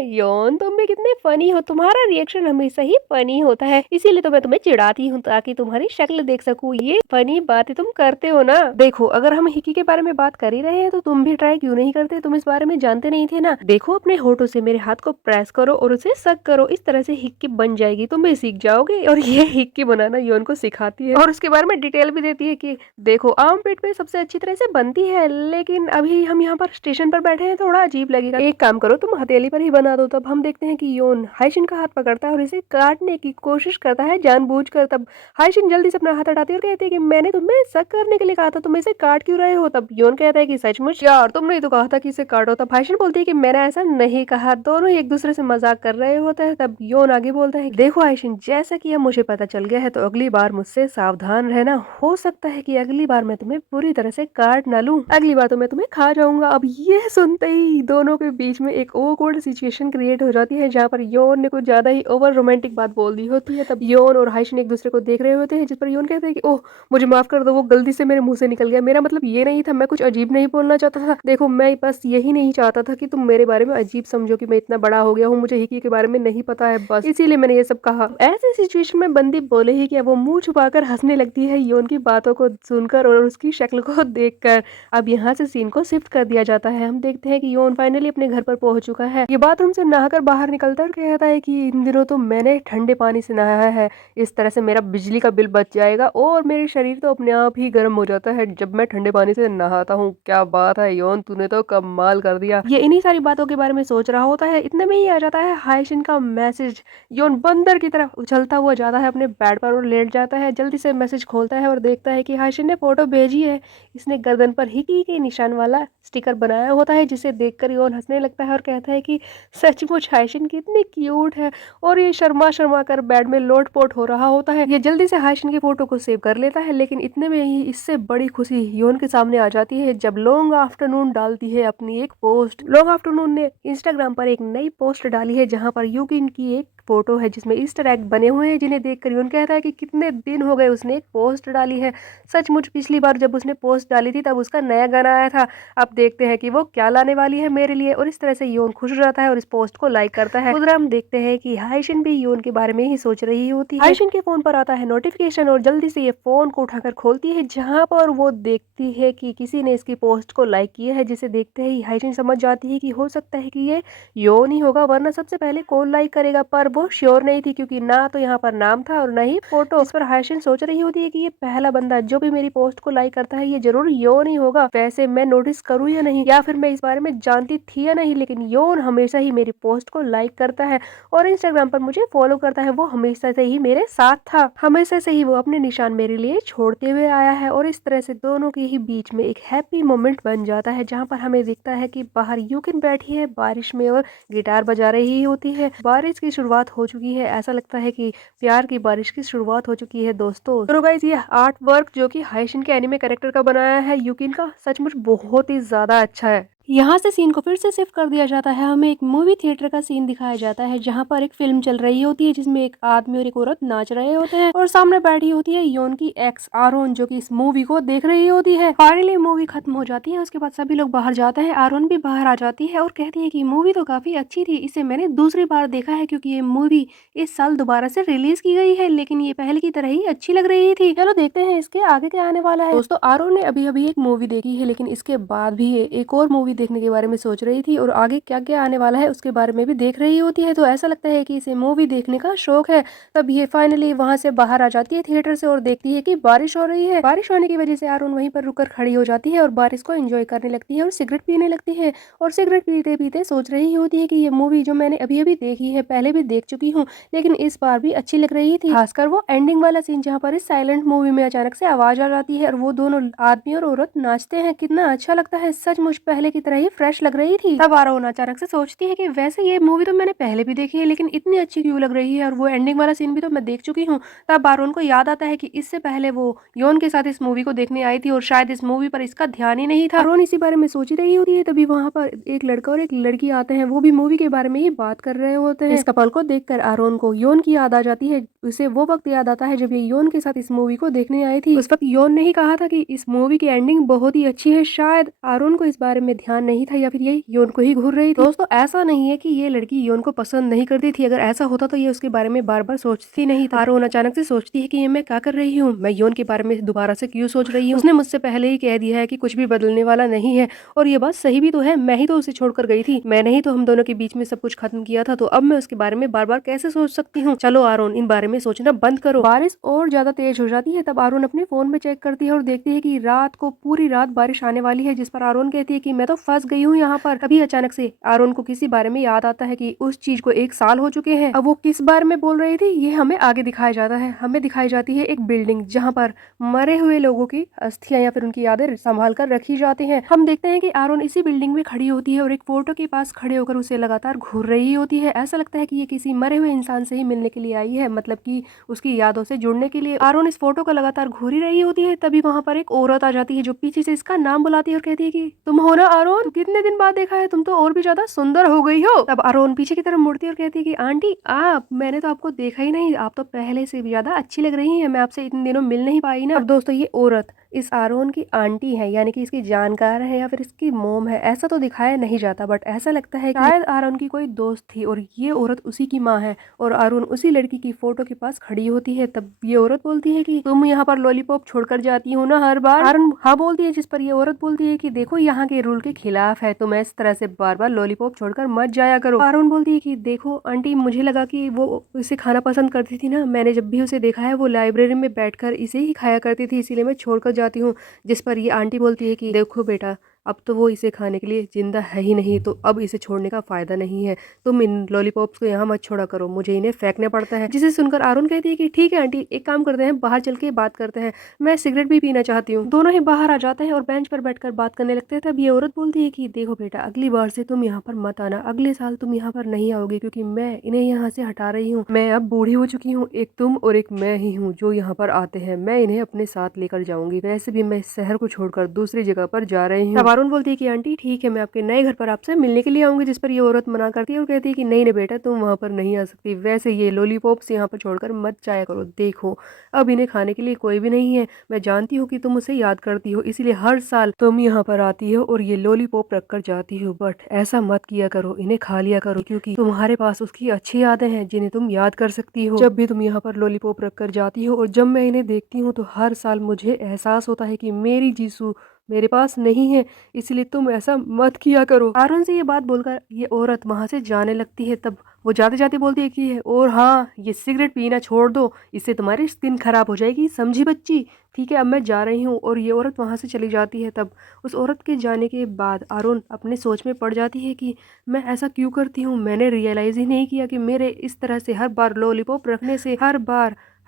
योन तुम भी कितने फनी हो, तुम्हारा रिएक्शन हमेशा ही फनी होता है, इसीलिए तो मैं तुम्हें चिढ़ाती हूँ ताकि तुम्हारी शक्ल देख सकूं। ये फनी बातें तुम करते हो ना। देखो अगर हम हिकी के बारे में बात कर ही रहे हैं तो तुम भी ट्राई क्यों नहीं करते, तुम इस बारे में जानते नहीं थे ना। देखो अपने होठों से मेरे हाथ को प्रेस करो और उसे सक करो, इस तरह से हिक्की बन जाएगी, तुम भी सीख जाओगे। और ये हिक्की बनाना योन को सिखाती है और उसके बारे में डिटेल भी देती है कि देखो आम पेट पे सबसे अच्छी तरह से बनती है, लेकिन अभी हम यहाँ पर स्टेशन पर बैठे हैं, थोड़ा अजीब लगेगा। एक काम करो तुम हथेली पर ही बना दो। तब हम देखते हैं कि योन हाइशिन का हाथ पकड़ता है और इसे काटने की कोशिश करता है जानबूझकर। तब हाइशिन जल्दी से अपना हाथ हटाती है और कहती है कि मैंने तुम्हें सक करने के लिए कहा था, तुम इसे काट क्यों रहे हो। तब योन कहता है कि सचमुच यार तुमने ही तो कहा था कि इसे काटो। तब हाइशिन बोलती है कि मैंने ऐसा नहीं कहा, दोनों ही एक दूसरे से मजाक कर रहे होते हैं। तब योन आगे बोलता है देखो हाइशिन, जैसा कि अब मुझे पता चल गया है तो अगली बार मुझसे सावधान रहना, हो सकता है कि अगली बार मैं तुम्हें पूरी तरह से काट ना लूं, अगली बार तो मैं तुम्हें खा जाऊंगा। अब ये सुनते ही दोनों के बीच में एक ऑकवर्ड सिचुएशन क्रिएट हो जाती है जहाँ पर योन ने कुछ ज्यादा ही ओवर रोमांटिक बात बोल दी होती है। तब योन और हाइशिन एक दूसरे को देख रहे होते हैं, जिस पर योन कहते हैं कि ओह मुझे माफ कर दो, वो गलती से मेरे मुंह से निकल गया, मेरा मतलब ये नहीं था, मैं कुछ अजीब नहीं बोलना चाहता था। देखो मैं बस यही नहीं चाहता था कि तुम मेरे बारे में अजीब समझो कि मैं इतना बड़ा हो गया हूँ, मुझे हिकी के बारे में नहीं पता है, बस इसीलिए मैंने ये सब कहा। ऐसे सिचुएशन में बंदी बोले ही क्या वो मुंह छुपाकर हंसने लगती है योन की बातों को सुनकर और उसकी शक्ल को देखकर। अब यहाँ से सीन को शिफ्ट कर दिया जाता है, हम देखते हैं कि योन फाइनली अपने घर पर पहुंच चुका है। ये बाथरूम से नहाकर बाहर निकलता है और कहता है कि इन दिनों तो मैंने ठंडे पानी से नहाया है, इस तरह से मेरा बिजली का बिल बच जाएगा और मेरे शरीर तो अपने आप ही गर्म हो जाता है जब मैं ठंडे पानी से नहाता हूँ। क्या बात है योन, तूने तो कमाल कर दिया। ये इन्हीं सारी बातों के बारे में सोच रहा होता है, इतने में ही आ जाता है हाइशिन का मैसेज। योन बंदर की तरह उछलता हुआ जाता है अपने बेड पर और लेट जाता है, जल्दी से मैसेज खोलता है और देखता है कि हाइशिन ने फोटो भेजी है। इसने गर्दन पर हिकी के निशान वाला स्टिकर बनाया होता है, जिसे देखकर योन हंसने लगता है और कहता है कि सचमुच हाइशिन कितनी क्यूट है। और ये शर्मा शर्मा कर बेड में लोटपोट हो रहा होता है। ये जल्दी से हाइशिन की फोटो को सेव कर लेता है, लेकिन इतने में ही इससे बड़ी खुशी योन के सामने आ जाती है जब लॉन्ग आफ्टरनून डालती है अपनी एक पोस्ट। लॉन्ग आफ्टरनून ने इंस्टाग्राम पर एक नई पोस्ट डाली है जहां पर यूकिन की एक फोटो है जिसमें ईस्टर एग बने हुए हैं, जिन्हें देखकर योन कहता है कि कितने दिन हो गए उसने एक पोस्ट डाली है। सचमुच पिछली बार जब उसने पोस्ट डाली थी तब उसका नया गाना आया था, अब देखते हैं कि वो क्या लाने वाली है मेरे लिए। और इस तरह से योन खुश हो जाता है और इस पोस्ट को लाइक करता है। उधर हम देखते हैं कि हाइशिन भी योन के बारे में ही सोच रही होती है। हाइशिन के फोन पर आता है नोटिफिकेशन और जल्दी से ये फोन को उठाकर खोलती है, जहाँ पर वो देखती है कि किसी ने इसकी पोस्ट को लाइक किया है, जिसे देखते ही हाइशिन समझ जाती है कि हो सकता है कि ये योन ही होगा, वरना सबसे पहले कौन लाइक करेगा। पर वो श्योर नहीं थी क्योंकि ना तो यहाँ पर नाम था और ना ही फोटो। इस पर हाइशिन सोच रही होती है कि ये पहला बंदा जो भी मेरी पोस्ट को लाइक करता है ये जरूर योन ही होगा। वैसे मैं नोटिस करूँ या नहीं, या फिर मैं इस बारे में जानती थी या नहीं, लेकिन योन हमेशा ही मेरी पोस्ट को लाइक करता है और इंस्टाग्राम पर मुझे फॉलो करता है। वो हमेशा से ही मेरे साथ था, हमेशा से ही वो अपने निशान मेरे लिए छोड़ते हुए आया है। और इस तरह से दोनों के ही बीच में एक हैप्पी मोमेंट बन जाता है, जहाँ पर हमें दिखता है कि बाहर यूकिन बैठी है बारिश में और गिटार बजा रही होती है। बारिश की शुरुआत हो चुकी है, ऐसा लगता है कि प्यार की बारिश की शुरुआत हो चुकी है दोस्तों। तो गाइस ये आर्ट वर्क जो कि हाइशिन के एनिमे कैरेक्टर का बनाया है यूकिन का, सचमुच बहुत ही ज्यादा अच्छा है। यहाँ से सीन को फिर से शिफ्ट कर दिया जाता है, हमें एक मूवी थिएटर का सीन दिखाया जाता है जहाँ पर एक फिल्म चल रही होती है जिसमें एक आदमी और एक औरत नाच रहे होते हैं और सामने बैठी होती है योन की एक्स आरोन, जो कि इस मूवी को देख रही होती है। फाइनली मूवी खत्म हो जाती है, उसके बाद सभी लोग बाहर जाते हैं, आरोन भी बाहर आ जाती है और कहती है कि मूवी तो काफी अच्छी थी, इसे मैंने दूसरी बार देखा है क्योंकि ये मूवी इस साल दोबारा से रिलीज की गई है, लेकिन ये पहले की तरह ही अच्छी लग रही थी। चलो देखते हैं इसके आगे क्या आने वाला है। दोस्तों आरोन ने अभी अभी एक मूवी देखी है, लेकिन इसके बाद भी ये एक और मूवी देखने के बारे में सोच रही थी और आगे क्या क्या आने वाला है उसके बारे में भी देख रही होती है। तो ऐसा लगता है कि इसे मूवी देखने का शौक है। तब ये फाइनली वहां से बाहर आ जाती है थिएटर से और देखती है कि बारिश हो रही है। बारिश होने की वजह से आरोन वहीं पर रुककर खड़ी हो जाती है और बारिश को एंजॉय करने लगती है और सिगरेट पीने लगती है। और सिगरेट पीते पीते सोच रही होती है कि ये मूवी जो मैंने अभी अभी देखी है, पहले भी देख चुकी हूँ, लेकिन इस बार भी अच्छी लग रही थी। खासकर वो एंडिंग वाला सीन जहाँ पर इस साइलेंट मूवी में अचानक से आवाज आ जाती है और वो दोनों आदमी और औरत नाचते हैं, कितना अच्छा लगता है, सचमुच पहले की तरह ही फ्रेश लग रही थी। तब आरोन अचानक से सोचती है कि वैसे ये मूवी तो मैंने पहले भी देखी है, लेकिन इतनी अच्छी क्यों लग रही है, और वो एंडिंग वाला सीन भी तो मैं देख चुकी हूँ। तब आरोन को याद आता है कि इससे पहले वो योन के साथ इस मूवी को देखने आई थी और शायद इस मूवी पर इसका ध्यान ही नहीं था। आरोन इसी बारे में सोच ही रही होती है, तभी वहाँ पर एक लड़का और एक लड़की आते हैं, वो भी मूवी के बारे में ही बात कर रहे होते हैं। इस कपल को देखकर आरोन को योन की याद आ जाती है। उसे वो वक्त याद आता है जब ये योन के साथ इस मूवी को देखने आई थी। उस वक्त योन ने ही कहा था कि इस मूवी की एंडिंग बहुत ही अच्छी है। शायद आरोन को इस बारे में ध्यान ध्यान नहीं था या फिर ये योन को ही घूर रही थी। दोस्तों ऐसा नहीं है कि ये लड़की योन को पसंद नहीं करती थी, अगर ऐसा होता तो ये उसके बारे में बार बार सोचती नहीं। आरोन अचानक से सोचती है कि ये मैं क्या कर रही हूँ, मैं योन के बारे में दोबारा से क्यों सोच रही हूँ। उसने मुझसे पहले ही कह दिया है कि कुछ भी बदलने वाला नहीं है, और ये बात सही भी तो है, मैं ही तो उसे छोड़कर गई थी, मैंने ही तो हम दोनों के बीच में सब कुछ खत्म किया था, तो अब मैं उसके बारे में बार बार कैसे सोच सकती हूँ। चलो आरोन, इन बारे में सोचना बंद करो। बारिश और ज्यादा तेज हो जाती है, तब आरोन अपने फोन में चेक करती है और देखती है कि रात को पूरी रात बारिश आने वाली है, जिस पर आरोन कहती है कि मैं तो फंस गई हूँ यहाँ पर। तभी अचानक से आरोन को किसी बारे में याद आता है कि उस चीज को 1 साल हो चुके हैं। अब वो किस बारे में बोल रही थी ये हमें आगे दिखाया जाता है। हमें दिखाई जाती है एक बिल्डिंग जहाँ पर मरे हुए लोगों की अस्थियां या फिर उनकी यादें संभाल कर रखी जाती हैं। हम देखते हैं कि आरोन इसी बिल्डिंग में खड़ी होती है और एक फोटो के पास खड़े होकर उसे लगातार घूर रही होती है। ऐसा लगता है कि ये किसी मरे हुए इंसान से ही मिलने के लिए आई है, मतलब कि उसकी यादों से जुड़ने के लिए। आरोन इस फोटो को लगातार घूर ही रही होती है, तभी वहाँ पर एक औरत आ जाती है जो पीछे से इसका नाम बुलाती है और कहती है कि तुम हो ना आरोन, तो कितने दिन बाद देखा है, तुम तो और भी ज्यादा सुंदर हो गई हो। तब आरोन पीछे की तरफ मुड़ती है और कहती है कि आंटी आप, मैंने तो आपको देखा ही नहीं, आप तो पहले से भी ज्यादा अच्छी लग रही हैं, मैं आपसे इतने दिनों मिल नहीं पाई ना। अब दोस्तों ये औरत इस आरोन की आंटी है, यानी कि इसकी जानकार है या फिर इसकी मोम है, ऐसा तो दिखाया नहीं जाता, बट ऐसा लगता है कि शायद आरोन की कोई दोस्त थी और ये औरत उसी की माँ है। और आरोन उसी लड़की की फोटो के पास खड़ी होती है, तब ये औरत बोलती है कि तुम यहाँ पर लॉलीपॉप छोड़कर जाती हो ना हर बार। आरोन हाँ बोलती है, जिस पर ये औरत बोलती है कि देखो यहाँ के रूल के खिलाफ है, तुम इस तरह से बार बार लॉलीपॉप छोड़कर मत जाया करो। आरोन बोलती है कि देखो आंटी, मुझे लगा कि वो इसे खाना पसंद करती थी ना, मैंने जब भी उसे देखा है वो लाइब्रेरी में बैठकर इसे ही खाया करती थी, इसीलिए मैं छोड़कर जाती हूँ। जिस पर ये आंटी बोलती है कि देखो बेटा, अब तो वो इसे खाने के लिए जिंदा है ही नहीं, तो अब इसे छोड़ने का फायदा नहीं है, तुम इन लॉलीपॉप्स को यहाँ मत छोड़ा करो, मुझे इन्हें फेंकना पड़ता है। जिसे सुनकर आरोन कहती है कि ठीक है आंटी, एक काम करते हैं, बाहर चल के बात करते हैं, मैं सिगरेट भी पीना चाहती हूँ। दोनों ही बाहर आ जाते हैं और बेंच पर बैठकर बात करने लगते हैं। तब ये औरत बोलती है कि देखो बेटा, अगली बार से तुम यहाँ पर मत आना, अगले साल तुम यहाँ पर नहीं आओगे, क्योंकि मैं इन्हें यहाँ से हटा रही हूँ, मैं अब बूढ़ी हो चुकी हूँ, एक तुम और एक मैं ही हूँ जो यहाँ पर आते हैं, मैं इन्हें अपने साथ लेकर जाऊंगी, वैसे भी मैं इस शहर को छोड़कर दूसरी जगह पर जा रही हूँ। आरोन बोलती है कि आंटी ठीक है, मैं आपके नए घर पर आपसे मिलने के लिए आऊंगी। जिस पर ये औरत मना करती है और कहती है कि नहीं नहीं बेटा, तुम वहां पर नहीं आ सकती, वैसे ये लॉलीपॉप्स यहाँ पर छोड़कर मत जाया करो, देखो अब इन्हें खाने के लिए कोई भी नहीं है, मैं जानती हूँ कि तुम उसे याद करती हो, इसलिए हर साल तुम यहाँ पर आती हो और ये लॉलीपॉप रख कर जाती हो, बट ऐसा मत किया करो, इन्हें खा लिया करो, क्योंकि तुम्हारे पास उसकी अच्छी यादें हैं जिन्हें तुम याद कर सकती हो। जब भी तुम यहाँ पर लॉलीपॉप रख कर जाती हो और जब मैं इन्हें देखती हूँ तो हर साल मुझे एहसास होता है कि मेरी जीसू मेरे पास नहीं है, इसलिए तुम ऐसा मत किया करो। आरोन से ये बात बोलकर ये औरत वहां से जाने लगती है। तब वो जाते जाते बोलती है कि और हाँ, ये सिगरेट पीना छोड़ दो, इससे तुम्हारी स्किन खराब हो जाएगी, समझी बच्ची, ठीक है अब मैं जा रही हूँ। और ये औरत वहां से चली जाती है। तब उस औरत के जाने के बाद आरोन अपने सोच में पड़ जाती है कि मैं ऐसा क्यों करती हूँ, मैंने रियलाइज ही नहीं किया कि मेरे इस तरह से हर बार लॉलीपॉप रखने से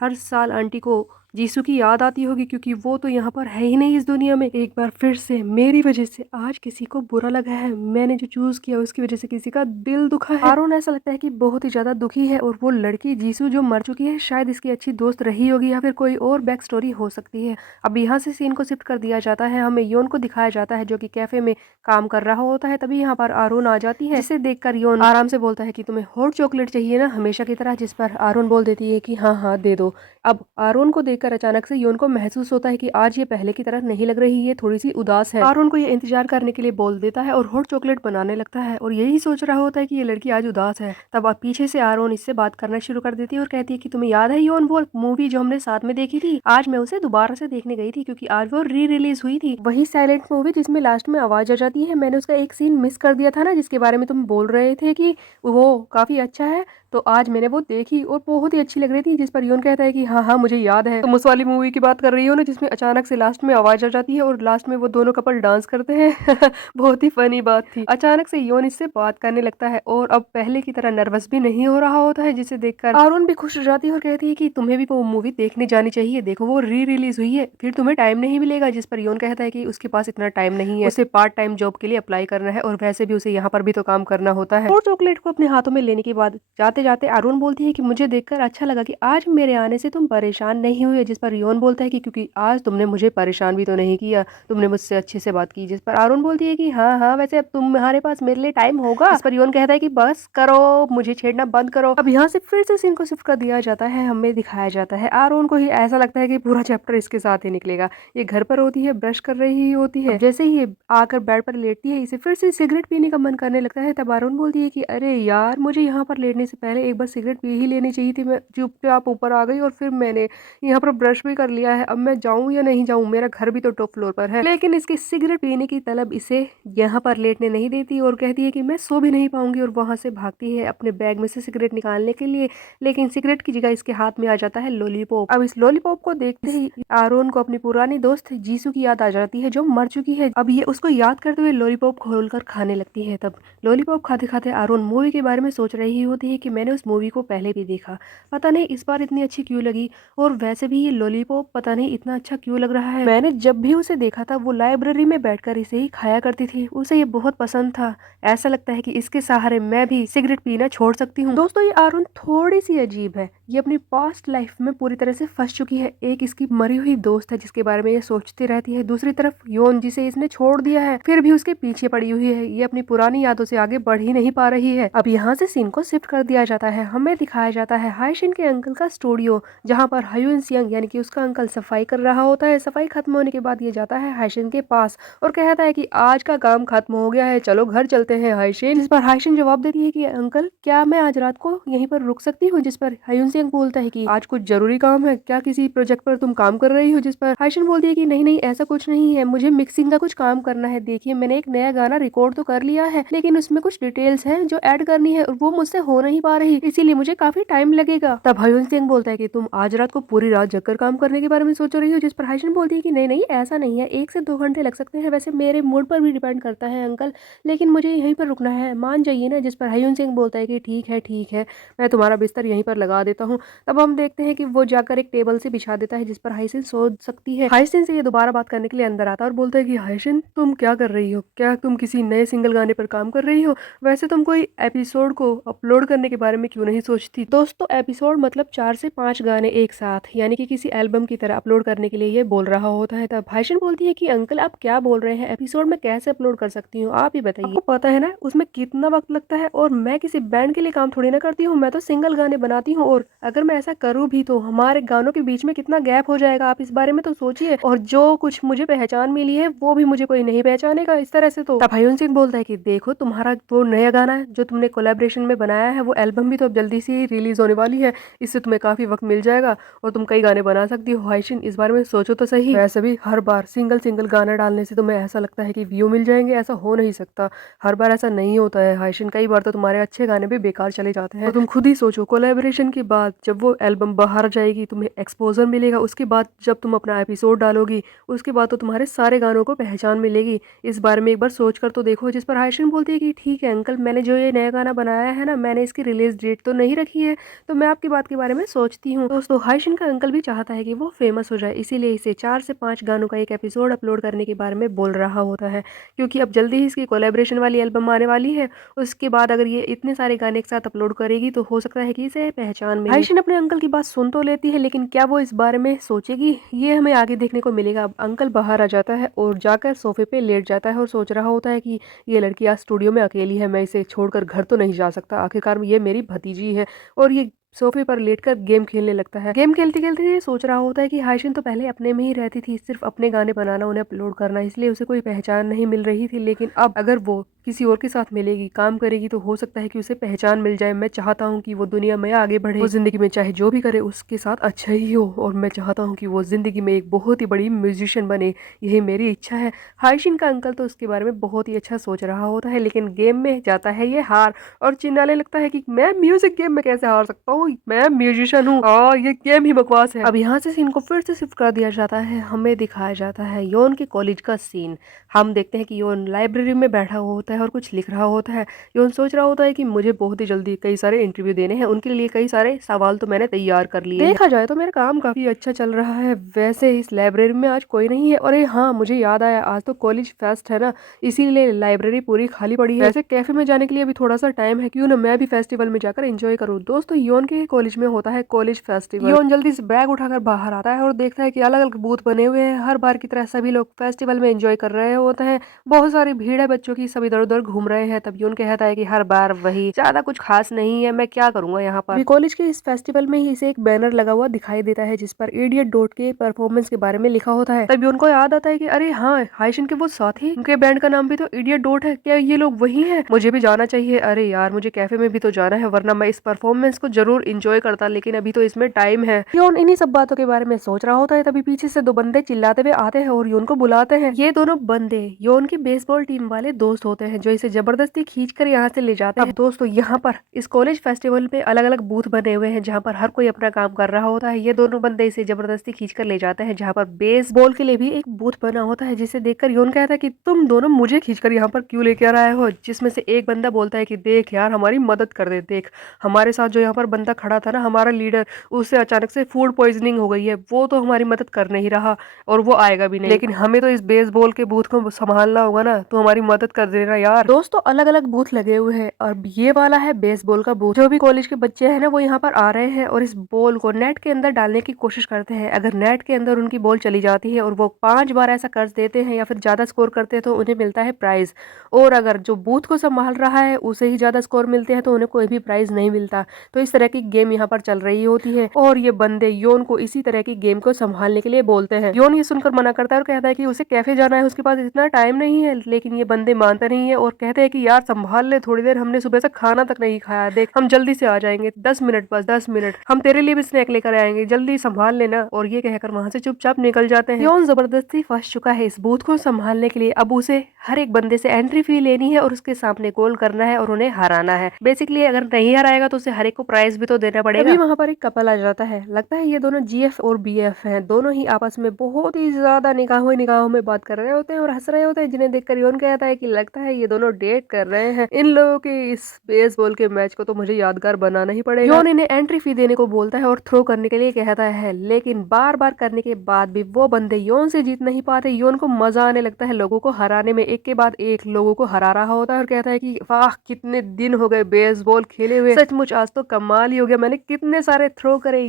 हर साल आंटी को जीसू की याद आती होगी, क्योंकि वो तो यहाँ पर है ही नहीं इस दुनिया में। एक बार फिर से मेरी वजह से आज किसी को बुरा लगा है, मैंने जो चूज किया उसकी वजह से किसी का दिल दुखा है। आरोन ऐसा लगता है कि बहुत ही ज्यादा दुखी है, और वो लड़की जीसू जो मर चुकी है शायद इसकी अच्छी दोस्त रही होगी या फिर कोई और बैक स्टोरी हो सकती है। अब यहाँ से सीन को शिफ्ट कर दिया जाता है, हमें योन को दिखाया जाता है जो कि कैफे में काम कर रहा होता है। तभी यहाँ पर आरोन आ जाती है, जिसे देखकर योन आराम से बोलता है कि तुम्हें हॉट चॉकलेट चाहिए ना हमेशा की तरह, जिस पर आरोन बोल देती है कि हाँ हाँ दे दो। अब आरोन को देखकर अचानक से योन को महसूस होता है कि आज ये पहले की तरह नहीं लग रही, ये थोड़ी सी उदास है। आरोन को ये इंतजार करने के लिए बोल देता है और हॉट चॉकलेट बनाने लगता है, और यही सोच रहा होता है कि ये लड़की आज उदास है। तब अब पीछे से आरोन इससे बात करना शुरू कर देती है और कहती है कि तुम्हें याद है योन, वो मूवी जो हमने साथ में देखी थी, आज मैं उसे दोबारा से देखने गई थी, क्योंकि आज वो री रिलीज हुई थी, वही साइलेंट मूवी जिसमें लास्ट में आवाज आ जाती है। मैंने उसका एक सीन मिस कर दिया था ना, जिसके बारे में तुम बोल रहे थे कि वो काफी अच्छा है, तो आज मैंने वो देखी और बहुत ही अच्छी लग रही थी। जिस पर योन कहता है कि हाँ हाँ मुझे याद है, तुम उस वाली मूवी की बात कर रही हो ना जिसमें अचानक से लास्ट में आवाज आ जाती है और लास्ट में वो दोनों कपल डांस करते हैं बहुत ही फनी बात थी। अचानक से योन इससे बात करने लगता है और अब पहले की तरह नर्वस भी नहीं हो रहा होता है, जिसे देखकर आरोन भी खुश हो जाती है और कहती है कि तुम्हें भी वो मूवी देखने जानी चाहिए, देखो वो री रिलीज हुई है, फिर तुम्हें टाइम नहीं मिलेगा। जिस पर योन कहता है कि उसके पास इतना टाइम नहीं है, उसे पार्ट टाइम जॉब के लिए अप्लाई करना है और वैसे भी उसे यहाँ पर भी तो काम करना होता है। और चॉकलेट को अपने हाथों में लेने के बाद जाते जाते जाते अरुण बोलती है कि मुझे देखकर अच्छा लगा कि आज मेरे आने से तुम परेशान नहीं हुए, जिस पर योन बोलता है कि क्योंकि आज तुमने मुझे परेशान भी तो नहीं किया, तुमने मुझसे अच्छे से बात की। जिस पर अरुण बोलती है कि हाँ हाँ वैसे अब तुम्हारे पास मेरे लिए टाइम होगा। इस पर योन कहता है कि बस करो, मुझे छेड़ना बंद करो। अब यहाँ से फिर से सीन को शिफ्ट कर दिया जाता है, हमें दिखाया जाता है अरुण को ही ऐसा लगता है कि पूरा चैप्टर इसके साथ ही निकलेगा। ये घर पर होती है, ब्रश कर रही होती है, जैसे ही ये आकर बेड पर लेटती है इसे फिर से सिगरेट पीने का मन करने लगता है। तब अरुण बोलती है कि अरे यार मुझे यहाँ पर लेटने से पहले एक बार सिगरेट पी ही लेनी चाहिए थी, मैं चुपचाप ऊपर आ गई और फिर मैंने यहाँ पर ब्रश भी कर लिया है, अब मैं जाऊँ या नहीं जाऊँ, मेरा घर भी तो टॉप फ्लोर पर है। लेकिन इसकी सिगरेट पीने की तलब इसे यहाँ पर लेटने नहीं देती और कहती है कि मैं सो भी नहीं पाऊंगी, और वहां से भागती है अपने बैग में से सिगरेट निकालने के लिए। लेकिन सिगरेट की जगह इसके हाथ में आ जाता है लॉलीपॉप। अब इस लॉलीपॉप को देखते ही आरोन को अपनी पुरानी दोस्त जीसू की याद आ जाती है जो मर चुकी है। अब ये उसको याद करते हुए लॉलीपॉप खोलकर खाने लगती है। तब लॉलीपॉप खाते खाते आरोन मूवी के बारे में सोच रही होती है कि मैंने उस मूवी को पहले भी देखा, पता नहीं इस बार इतनी अच्छी क्यों लगी, और वैसे भी ये लॉलीपॉप पता नहीं इतना अच्छा क्यों लग रहा है। मैंने जब भी उसे देखा था वो लाइब्रेरी में बैठकर इसे ही खाया करती थी, उसे ये बहुत पसंद था। ऐसा लगता है कि इसके सहारे मैं भी सिगरेट पीना छोड़ सकती हूँ। दोस्तों ये आरुन थोड़ी सी अजीब है, ये अपनी पास्ट लाइफ में पूरी तरह से फंस चुकी है। एक इसकी मरी हुई दोस्त है जिसके बारे में ये सोचती रहती है, दूसरी तरफ योन जिसे इसने छोड़ दिया है फिर भी उसके पीछे पड़ी हुई है, ये अपनी पुरानी यादों से आगे बढ़ ही नहीं पा रही है। अब यहाँ से सीन को शिफ्ट कर दिया जाता है, हमें दिखाया जाता है हाइशिन के अंकल का स्टूडियो, जहाँ पर हयुन सियंग यानी कि उसका अंकल सफाई कर रहा होता है। सफाई खत्म होने के बाद ये जाता है हाइशिन के पास और कहता है कि आज का काम खत्म हो गया है, चलो घर चलते हैं हाइशिन। जिस पर हाइशिन जवाब देती है कि अंकल क्या मैं आज रात को यहीं पर रुक सकती हूँ। जिस पर हयुन सिंह बोलता है कि आज कुछ जरूरी काम है क्या, किसी प्रोजेक्ट पर तुम काम कर रही हो। जिस पर हाइशिन बोलती है कि नहीं नहीं ऐसा कुछ नहीं है, मुझे मिक्सिंग का कुछ काम करना है। देखिए मैंने एक नया गाना रिकॉर्ड तो कर लिया है लेकिन उसमें कुछ डिटेल्स हैं जो ऐड करनी है और वो मुझसे हो नहीं पा रही, इसीलिए मुझे काफी टाइम लगेगा। तब हयुन सिंह बोलता है कि तुम आज रात को पूरी रात जगकर काम करने के बारे में सोच रही हो। जिस पर हाइशिन बोलती है कि नहीं नहीं ऐसा नहीं है, 1 से 2 घंटे लग सकते हैं, वैसे मेरे मूड पर भी डिपेंड करता है अंकल, लेकिन मुझे यहीं पर रुकना है, मान जाइए ना। जिस पर हयुन सिंह बोलता है कि ठीक है मैं तुम्हारा बिस्तर यहीं पर लगा देता हूँ। तब हम देखते हैं कि वो जाकर एक टेबल से बिछा देता है जिस पर हाइसिन सो सकती है। हाइसिन से ये दोबारा बात करने के लिए अंदर आता है और बोलता है कि हाइसिन तुम क्या कर रही हो, क्या तुम किसी नए सिंगल गाने पर काम कर रही हो, वैसे तुम कोई एपिसोड को अपलोड करने के बारे में क्यों नहीं सोचती। दोस्तों एपिसोड मतलब 4 से 5 गाने एक साथ, यानी कि किसी एल्बम की तरह अपलोड करने के लिए ये बोल रहा होता है। तब हाइशिन बोलती है कि अंकल आप क्या बोल रहे हैं, एपिसोड में कैसे अपलोड कर सकती हूँ आप ही बताइए, आपको पता है ना उसमें कितना वक्त लगता है, और मैं किसी बैंड के लिए काम थोड़ी ना करती हूँ, मैं तो सिंगल गाने बनाती हूँ, और अगर मैं ऐसा करूँ भी तो हमारे गानों के बीच में कितना गैप हो जाएगा, आप इस बारे में तो सोचिए, और जो कुछ मुझे पहचान मिली है वो भी मुझे कोई नहीं पहचानेगा इस तरह से। तो तब हयुन सिंह बोलता है कि देखो तुम्हारा वो नया गाना है जो तुमने कोलैबोरेशन में बनाया है, वो एल्बम भी तो अब जल्दी से रिलीज होने वाली है, इससे तुम्हें काफी वक्त मिल जाएगा और तुम कई गाने बना सकती हो। हाइशिन इस बारे में सोचो तो सही, वैसे भी हर बार सिंगल गाना डालने से तुम्हें ऐसा लगता है कि व्यू मिल जाएंगे, ऐसा हो नहीं सकता, हर बार ऐसा नहीं होता है हाइशिन, कई बार तो तुम्हारे अच्छे गाने भी बेकार चले जाते हैं। तो तुम खुद ही सोचो कोलैबोरेशन के बाद जब वो एल्बम बाहर जाएगी तुम्हें एक्सपोजर मिलेगा, उसके बाद जब तुम अपना एपिसोड डालोगी उसके बाद तो तुम्हारे सारे गानों को पहचान मिलेगी, इस बारे में एक बार सोच कर तो देखो। जिस पर हाइशिन बोलती है कि ठीक है अंकल, मैंने जो ये नया गाना बनाया है ना, मैंने इसकी रिलीज डेट तो नहीं रखी है, तो मैं आपकी बात के बारे में सोचती हूँ। दोस्तों हाइशिन का अंकल भी चाहता है कि वो फेमस हो जाए, इसीलिए इसे 4 से 5 गानों का एक एपिसोड अपलोड करने के बारे में बोल रहा होता है, क्योंकि अब जल्दी ही इसकी कोलैबोरेशन वाली एल्बम आने वाली है, उसके बाद अगर ये इतने सारे गाने एक साथ अपलोड करेगी तो हो सकता है कि इसे पहचान मिले। हाइशिन अपने अंकल की बात सुन तो लेती है लेकिन क्या वो इस बारे में सोचेगी ये हमें आगे देखने को मिलेगा। अब अंकल बाहर आ जाता है और जाकर सोफे पे लेट जाता है और सोच रहा होता है कि ये लड़की आज स्टूडियो में अकेली है, मैं इसे छोड़कर घर तो नहीं जा सकता, आखिरकार ये मेरी भतीजी है। और ये सोफे पर लेटकर गेम खेलने लगता है। गेम खेलते खेलते ये सोच रहा होता है कि हाइशिन तो पहले अपने में ही रहती थी, सिर्फ अपने गाने बनाना उन्हें अपलोड करना, इसलिए उसे कोई पहचान नहीं मिल रही थी, लेकिन अब अगर वो किसी और के साथ मिलेगी काम करेगी तो हो सकता है कि उसे पहचान मिल जाए। मैं चाहता हूँ कि वो दुनिया में आगे बढ़े, वो जिंदगी में चाहे जो भी करे उसके साथ अच्छा ही हो, और मैं चाहता हूँ कि वो जिंदगी में एक बहुत ही बड़ी म्यूजिशियन बने, यही मेरी इच्छा है। हाइशिन का अंकल तो उसके बारे में बहुत ही अच्छा सोच रहा होता है, लेकिन गेम में जाता है ये हार और चिल्लाने लगता है कि मैं म्यूजिक गेम में कैसे हार सकता हूँ, ओ मैं म्यूजिशियन हूँ, ये गेम ही बकवास है। अब यहाँ से सीन को फिर से शिफ्ट कर दिया जाता है, हमें दिखाया जाता है योन के कॉलेज का सीन। हम देखते हैं कि योन लाइब्रेरी में बैठा हुआ होता है और कुछ लिख रहा होता है। योन सोच रहा होता है कि मुझे बहुत ही जल्दी कई सारे इंटरव्यू देने हैं, उनके लिए कई सारे सवाल तो मैंने तैयार कर लिए। देखा जाए तो मेरा काम काफी अच्छा चल रहा है। वैसे इस लाइब्रेरी में आज कोई नहीं है। अरे हाँ, मुझे याद आया, आज तो कॉलेज फेस्ट है ना, इसीलिए लाइब्रेरी पूरी खाली पड़ी है। वैसे कैफे में जाने के लिए अभी थोड़ा सा टाइम है, क्यों ना मैं भी फेस्टिवल में जाकर एंजॉय करूँ। दोस्तों योन के कॉलेज में होता है कॉलेज फेस्टिवल। योन जल्दी से बैग उठाकर बाहर आता है और देखता है कि अलग अलग बूथ बने हुए हैं। हर बार की तरह सभी लोग फेस्टिवल में एंजॉय कर रहे होते हैं। बहुत सारी भीड़ है बच्चों की, सब इधर उधर घूम रहे हैं। तब योन कहता है कि हर बार वही, ज्यादा कुछ खास नहीं है, मैं क्या करूंगा यहाँ पर। कॉलेज के इस फेस्टिवल में ही इसे एक बैनर लगा हुआ दिखाई देता है जिस पर इडियट डॉट के परफॉर्मेंस के बारे में लिखा होता है। तभी उनको याद आता है कि अरे हाँ, हाइशन के वो साथी, उनके बैंड का नाम भी तो इडियट डॉट है, क्या ये लोग वही हैं? मुझे भी जाना चाहिए। अरे यार, मुझे कैफे में भी तो जाना है, वरना मैं इस परफॉर्मेंस को जरूर इंजॉय करता, लेकिन अभी तो इसमें टाइम है। योन इन्हीं सब बातों के बारे में सोच रहा होता है, तभी पीछे से दो बंदे चिल्लाते हुए आते हैं और योन को बुलाते हैं। ये दोनों बंदे योन की बेसबॉल टीम वाले दोस्त होते हैं जो इसे जबरदस्ती खींच कर यहाँ से ले जाते हैं। दोस्तों यहाँ पर इस कॉलेज फेस्टिवल में अलग अलग बूथ बने हुए हैं जहाँ पर हर कोई अपना काम कर रहा होता है। ये दोनों बंदे इसे जबरदस्ती खींच कर ले जाते हैं जहाँ पर बेसबॉल के लिए भी एक बूथ बना होता है, जिसे देखकर योन कहता है कि तुम दोनों मुझे खींचकर यहाँ पर क्यों लेकर आए हो। जिसमें से एक बंदा बोलता है कि देख यार, हमारी मदद कर दे, देख हमारे साथ जो यहाँ पर बंदा खड़ा था ना, हमारा लीडर, उससे अचानक से फूड पॉइजनिंग हो गई है, वो तो हमारी मदद कर नहीं रहा और वो आएगा भी नहीं, लेकिन हमें तो इस बेसबॉल के बूथ को संभालना होगा ना, तो हमारी मदद कर देना यार। दोस्तों अलग अलग बूथ लगे हुए हैं और ये वाला है बेसबॉल का बूथ। जो भी कॉलेज के बच्चे हैं ना, वो यहाँ पर आ रहे हैं और इस बॉल को नेट के अंदर डालने की कोशिश करते हैं। अगर नेट के अंदर उनकी बॉल चली जाती है और वो 5 बार ऐसा कर देते हैं या फिर ज्यादा स्कोर करते हैं तो उन्हें मिलता है प्राइज, और अगर जो बूथ को संभाल रहा है उसे ही ज्यादा स्कोर मिलते हैं तो उन्हें कोई भी प्राइज नहीं मिलता। तो इस तरह की गेम यहाँ पर चल रही होती है और ये बंदे योन को इसी तरह की गेम को संभालने के लिए बोलते हैं। योन ये सुनकर मना करता है और कहता है कि उसे कैफे जाना है, उसके पास इतना टाइम नहीं है, लेकिन ये बंदे मानते नहीं है और कहते हैं कि यार संभाल ले थोड़ी देर, हमने सुबह से खाना तक नहीं खाया, देख हम जल्दी से आ जाएंगे, 10 मिनट, बस 10 मिनट, हम तेरे लिए भी स्नैक लेकर आएंगे, जल्दी संभाल लेना। और ये कहकर वहां से चुपचाप निकल जाते हैं। योन जबरदस्ती फंस चुका है इस बूथ को संभालने के लिए। अब उसे हर एक बंदे से एंट्री फी लेनी है और उसके सामने गोल करना है और उन्हें हराना है। बेसिकली अगर नहीं हराएगा तो उसे हर एक को प्राइज भी तो देना पड़ेगा। वहाँ पर एक कपल आ जाता है, लगता है ये दोनों जीएफ और बीएफ हैं। दोनों ही आपस में बहुत ही ज्यादा निगाहों में बात कर रहे होते हैं और हंस रहे होते हैं, जिन्हें देखकर योन कहता है कि लगता है ये दोनों डेट कर रहे हैं। इन लोगों के इस बेसबॉल के मैच को तो मुझे यादगार बनाना ही पड़ेगा। योन इन्हें एंट्री फी देने को बोलता है और थ्रो करने के लिए कहता है, लेकिन बार बार करने के बाद भी वो बंदे योन से जीत नहीं पाते। योन को मजा आने लगता है लोगों को हराने में, एक के बाद एक लोगों को हरा रहा होता है और कहता है कि वाह, कितने दिन हो गए बेसबॉल खेले हुए, सचमुच आज तो कमाल ही हो गया, मैंने कितने सारे थ्रो करे,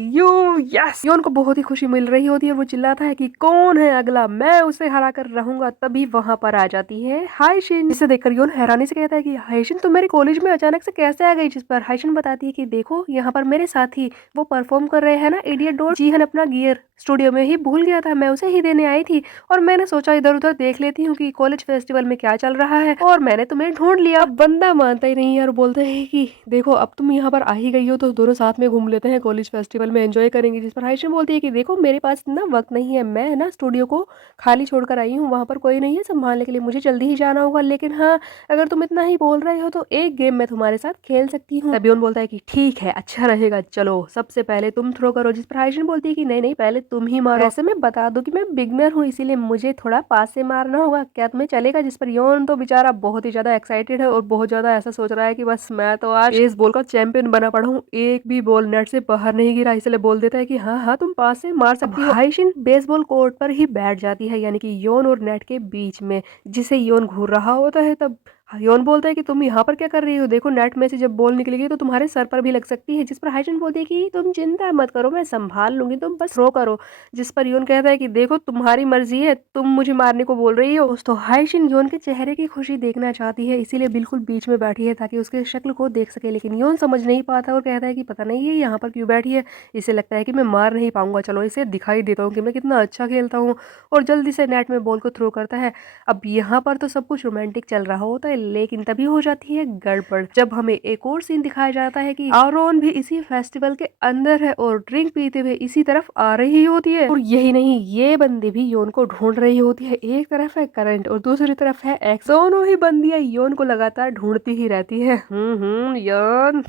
यस। योन को बहुत ही खुशी मिल रही होती है, वो चिल्लाता है कि कौन है अगला, मैं उसे हरा कर रहूंगा। तभी वहां पर आ जाती है हाइशिन। इसे देखकर योन हैरानी से कहता है कि हाइशिन तो मेरे कॉलेज में अचानक से कैसे आ गई। जिस पर हाइशिन बताती है कि देखो यहाँ पर मेरे साथी वो परफॉर्म कर रहे हैं ना, इडियट डॉट, जीहन अपना गियर स्टूडियो में ही भूल गया था, मैं उसे ही देने आई थी और मैंने सोचा इधर उधर देख लेती हूँ कि कॉलेज फेस्टिवल में क्या चल रहा है और मैंने तुम्हें ढूंढ लिया। बंदा मानता ही नहीं है और बोलते हैं कि देखो अब तुम यहाँ पर आ ही गई हो तो दोनों साथ में घूम लेते हैं, कॉलेज फेस्टिवल में एंजॉय करेंगे। जिस पर हाइशिन बोलती है कि देखो मेरे पास इतना वक्त नहीं है, मैं ना स्टूडियो को खाली छोड़कर आई हूँ, वहाँ पर कोई नहीं है संभालने के लिए, मुझे जल्दी ही जाना होगा, लेकिन हाँ अगर तुम इतना ही बोल रहे हो तो एक गेम मैं तुम्हारे साथ खेल सकती हूँ। तभी बोलता है कि ठीक है, अच्छा रहेगा, चलो सबसे पहले तुम थ्रो करो। जिस पर हाइशिन बोलती है कि नहीं नहीं, पहले तुम ही मारो। ऐसे मैं बता दूं कि मैं बिगनर हूँ, इसीलिए मुझे थोड़ा पास से मारना होगा, क्या तुम्हें चलेगा। जिस पर योन तो बेचारा बहुत ही ज्यादा एक्साइटेड है और बहुत ज्यादा ऐसा सोच रहा है कि बस मैं तो आज इस बॉल का चैंपियन बना पड़ा हूँ, एक भी बॉल नेट से बाहर नहीं गिरा, इसलिए बोल देता है कि हाँ हाँ तुम पास से मार सकती हो। हाइशिन बेसबॉल कोर्ट पर ही बैठ जाती है, यानी कि योन और नेट के बीच में, जिसे योन घूर रहा होता है। तब योन बोलता है कि तुम यहाँ पर क्या कर रही हो, देखो नेट में से जब बॉल निकलेगी तो तुम्हारे सर पर भी लग सकती है। जिस पर हाइशिन बोलती है कि तुम चिंता मत करो, मैं संभाल लूंगी, तुम बस थ्रो करो। जिस पर योन कहता है कि देखो तुम्हारी मर्जी है, तुम मुझे मारने को बोल रही हो। तो हाइशिन योन के चेहरे की खुशी देखना चाहती है, इसीलिए बिल्कुल बीच में बैठी है ताकि उसके शक्ल को देख सके, लेकिन योन समझ नहीं पाता और कहता है कि पता नहीं ये यहाँ पर क्यों बैठी है, इसे लगता है कि मैं मार नहीं पाऊंगा, चलो इसे दिखाई देता हूँ कि मैं कितना अच्छा खेलता हूँ, और जल्दी से नेट में बॉल को थ्रो करता है। अब यहाँ पर तो सब कुछ रोमांटिक चल रहा होता है, लेकिन तभी हो जाती है गड़बड़ जब हमें एक और सीन दिखाया जाता है कि आरोन भी इसी फेस्टिवल के अंदर है और ड्रिंक पीते हुए इसी तरफ आ रही होती है। और यही नहीं, ये बंदी भी योन को ढूंढ रही होती है। एक तरफ है करंट और दूसरी तरफ है एक्स। दोनों ही बंदियां योन को लगातार ढूंढती ही रहती है।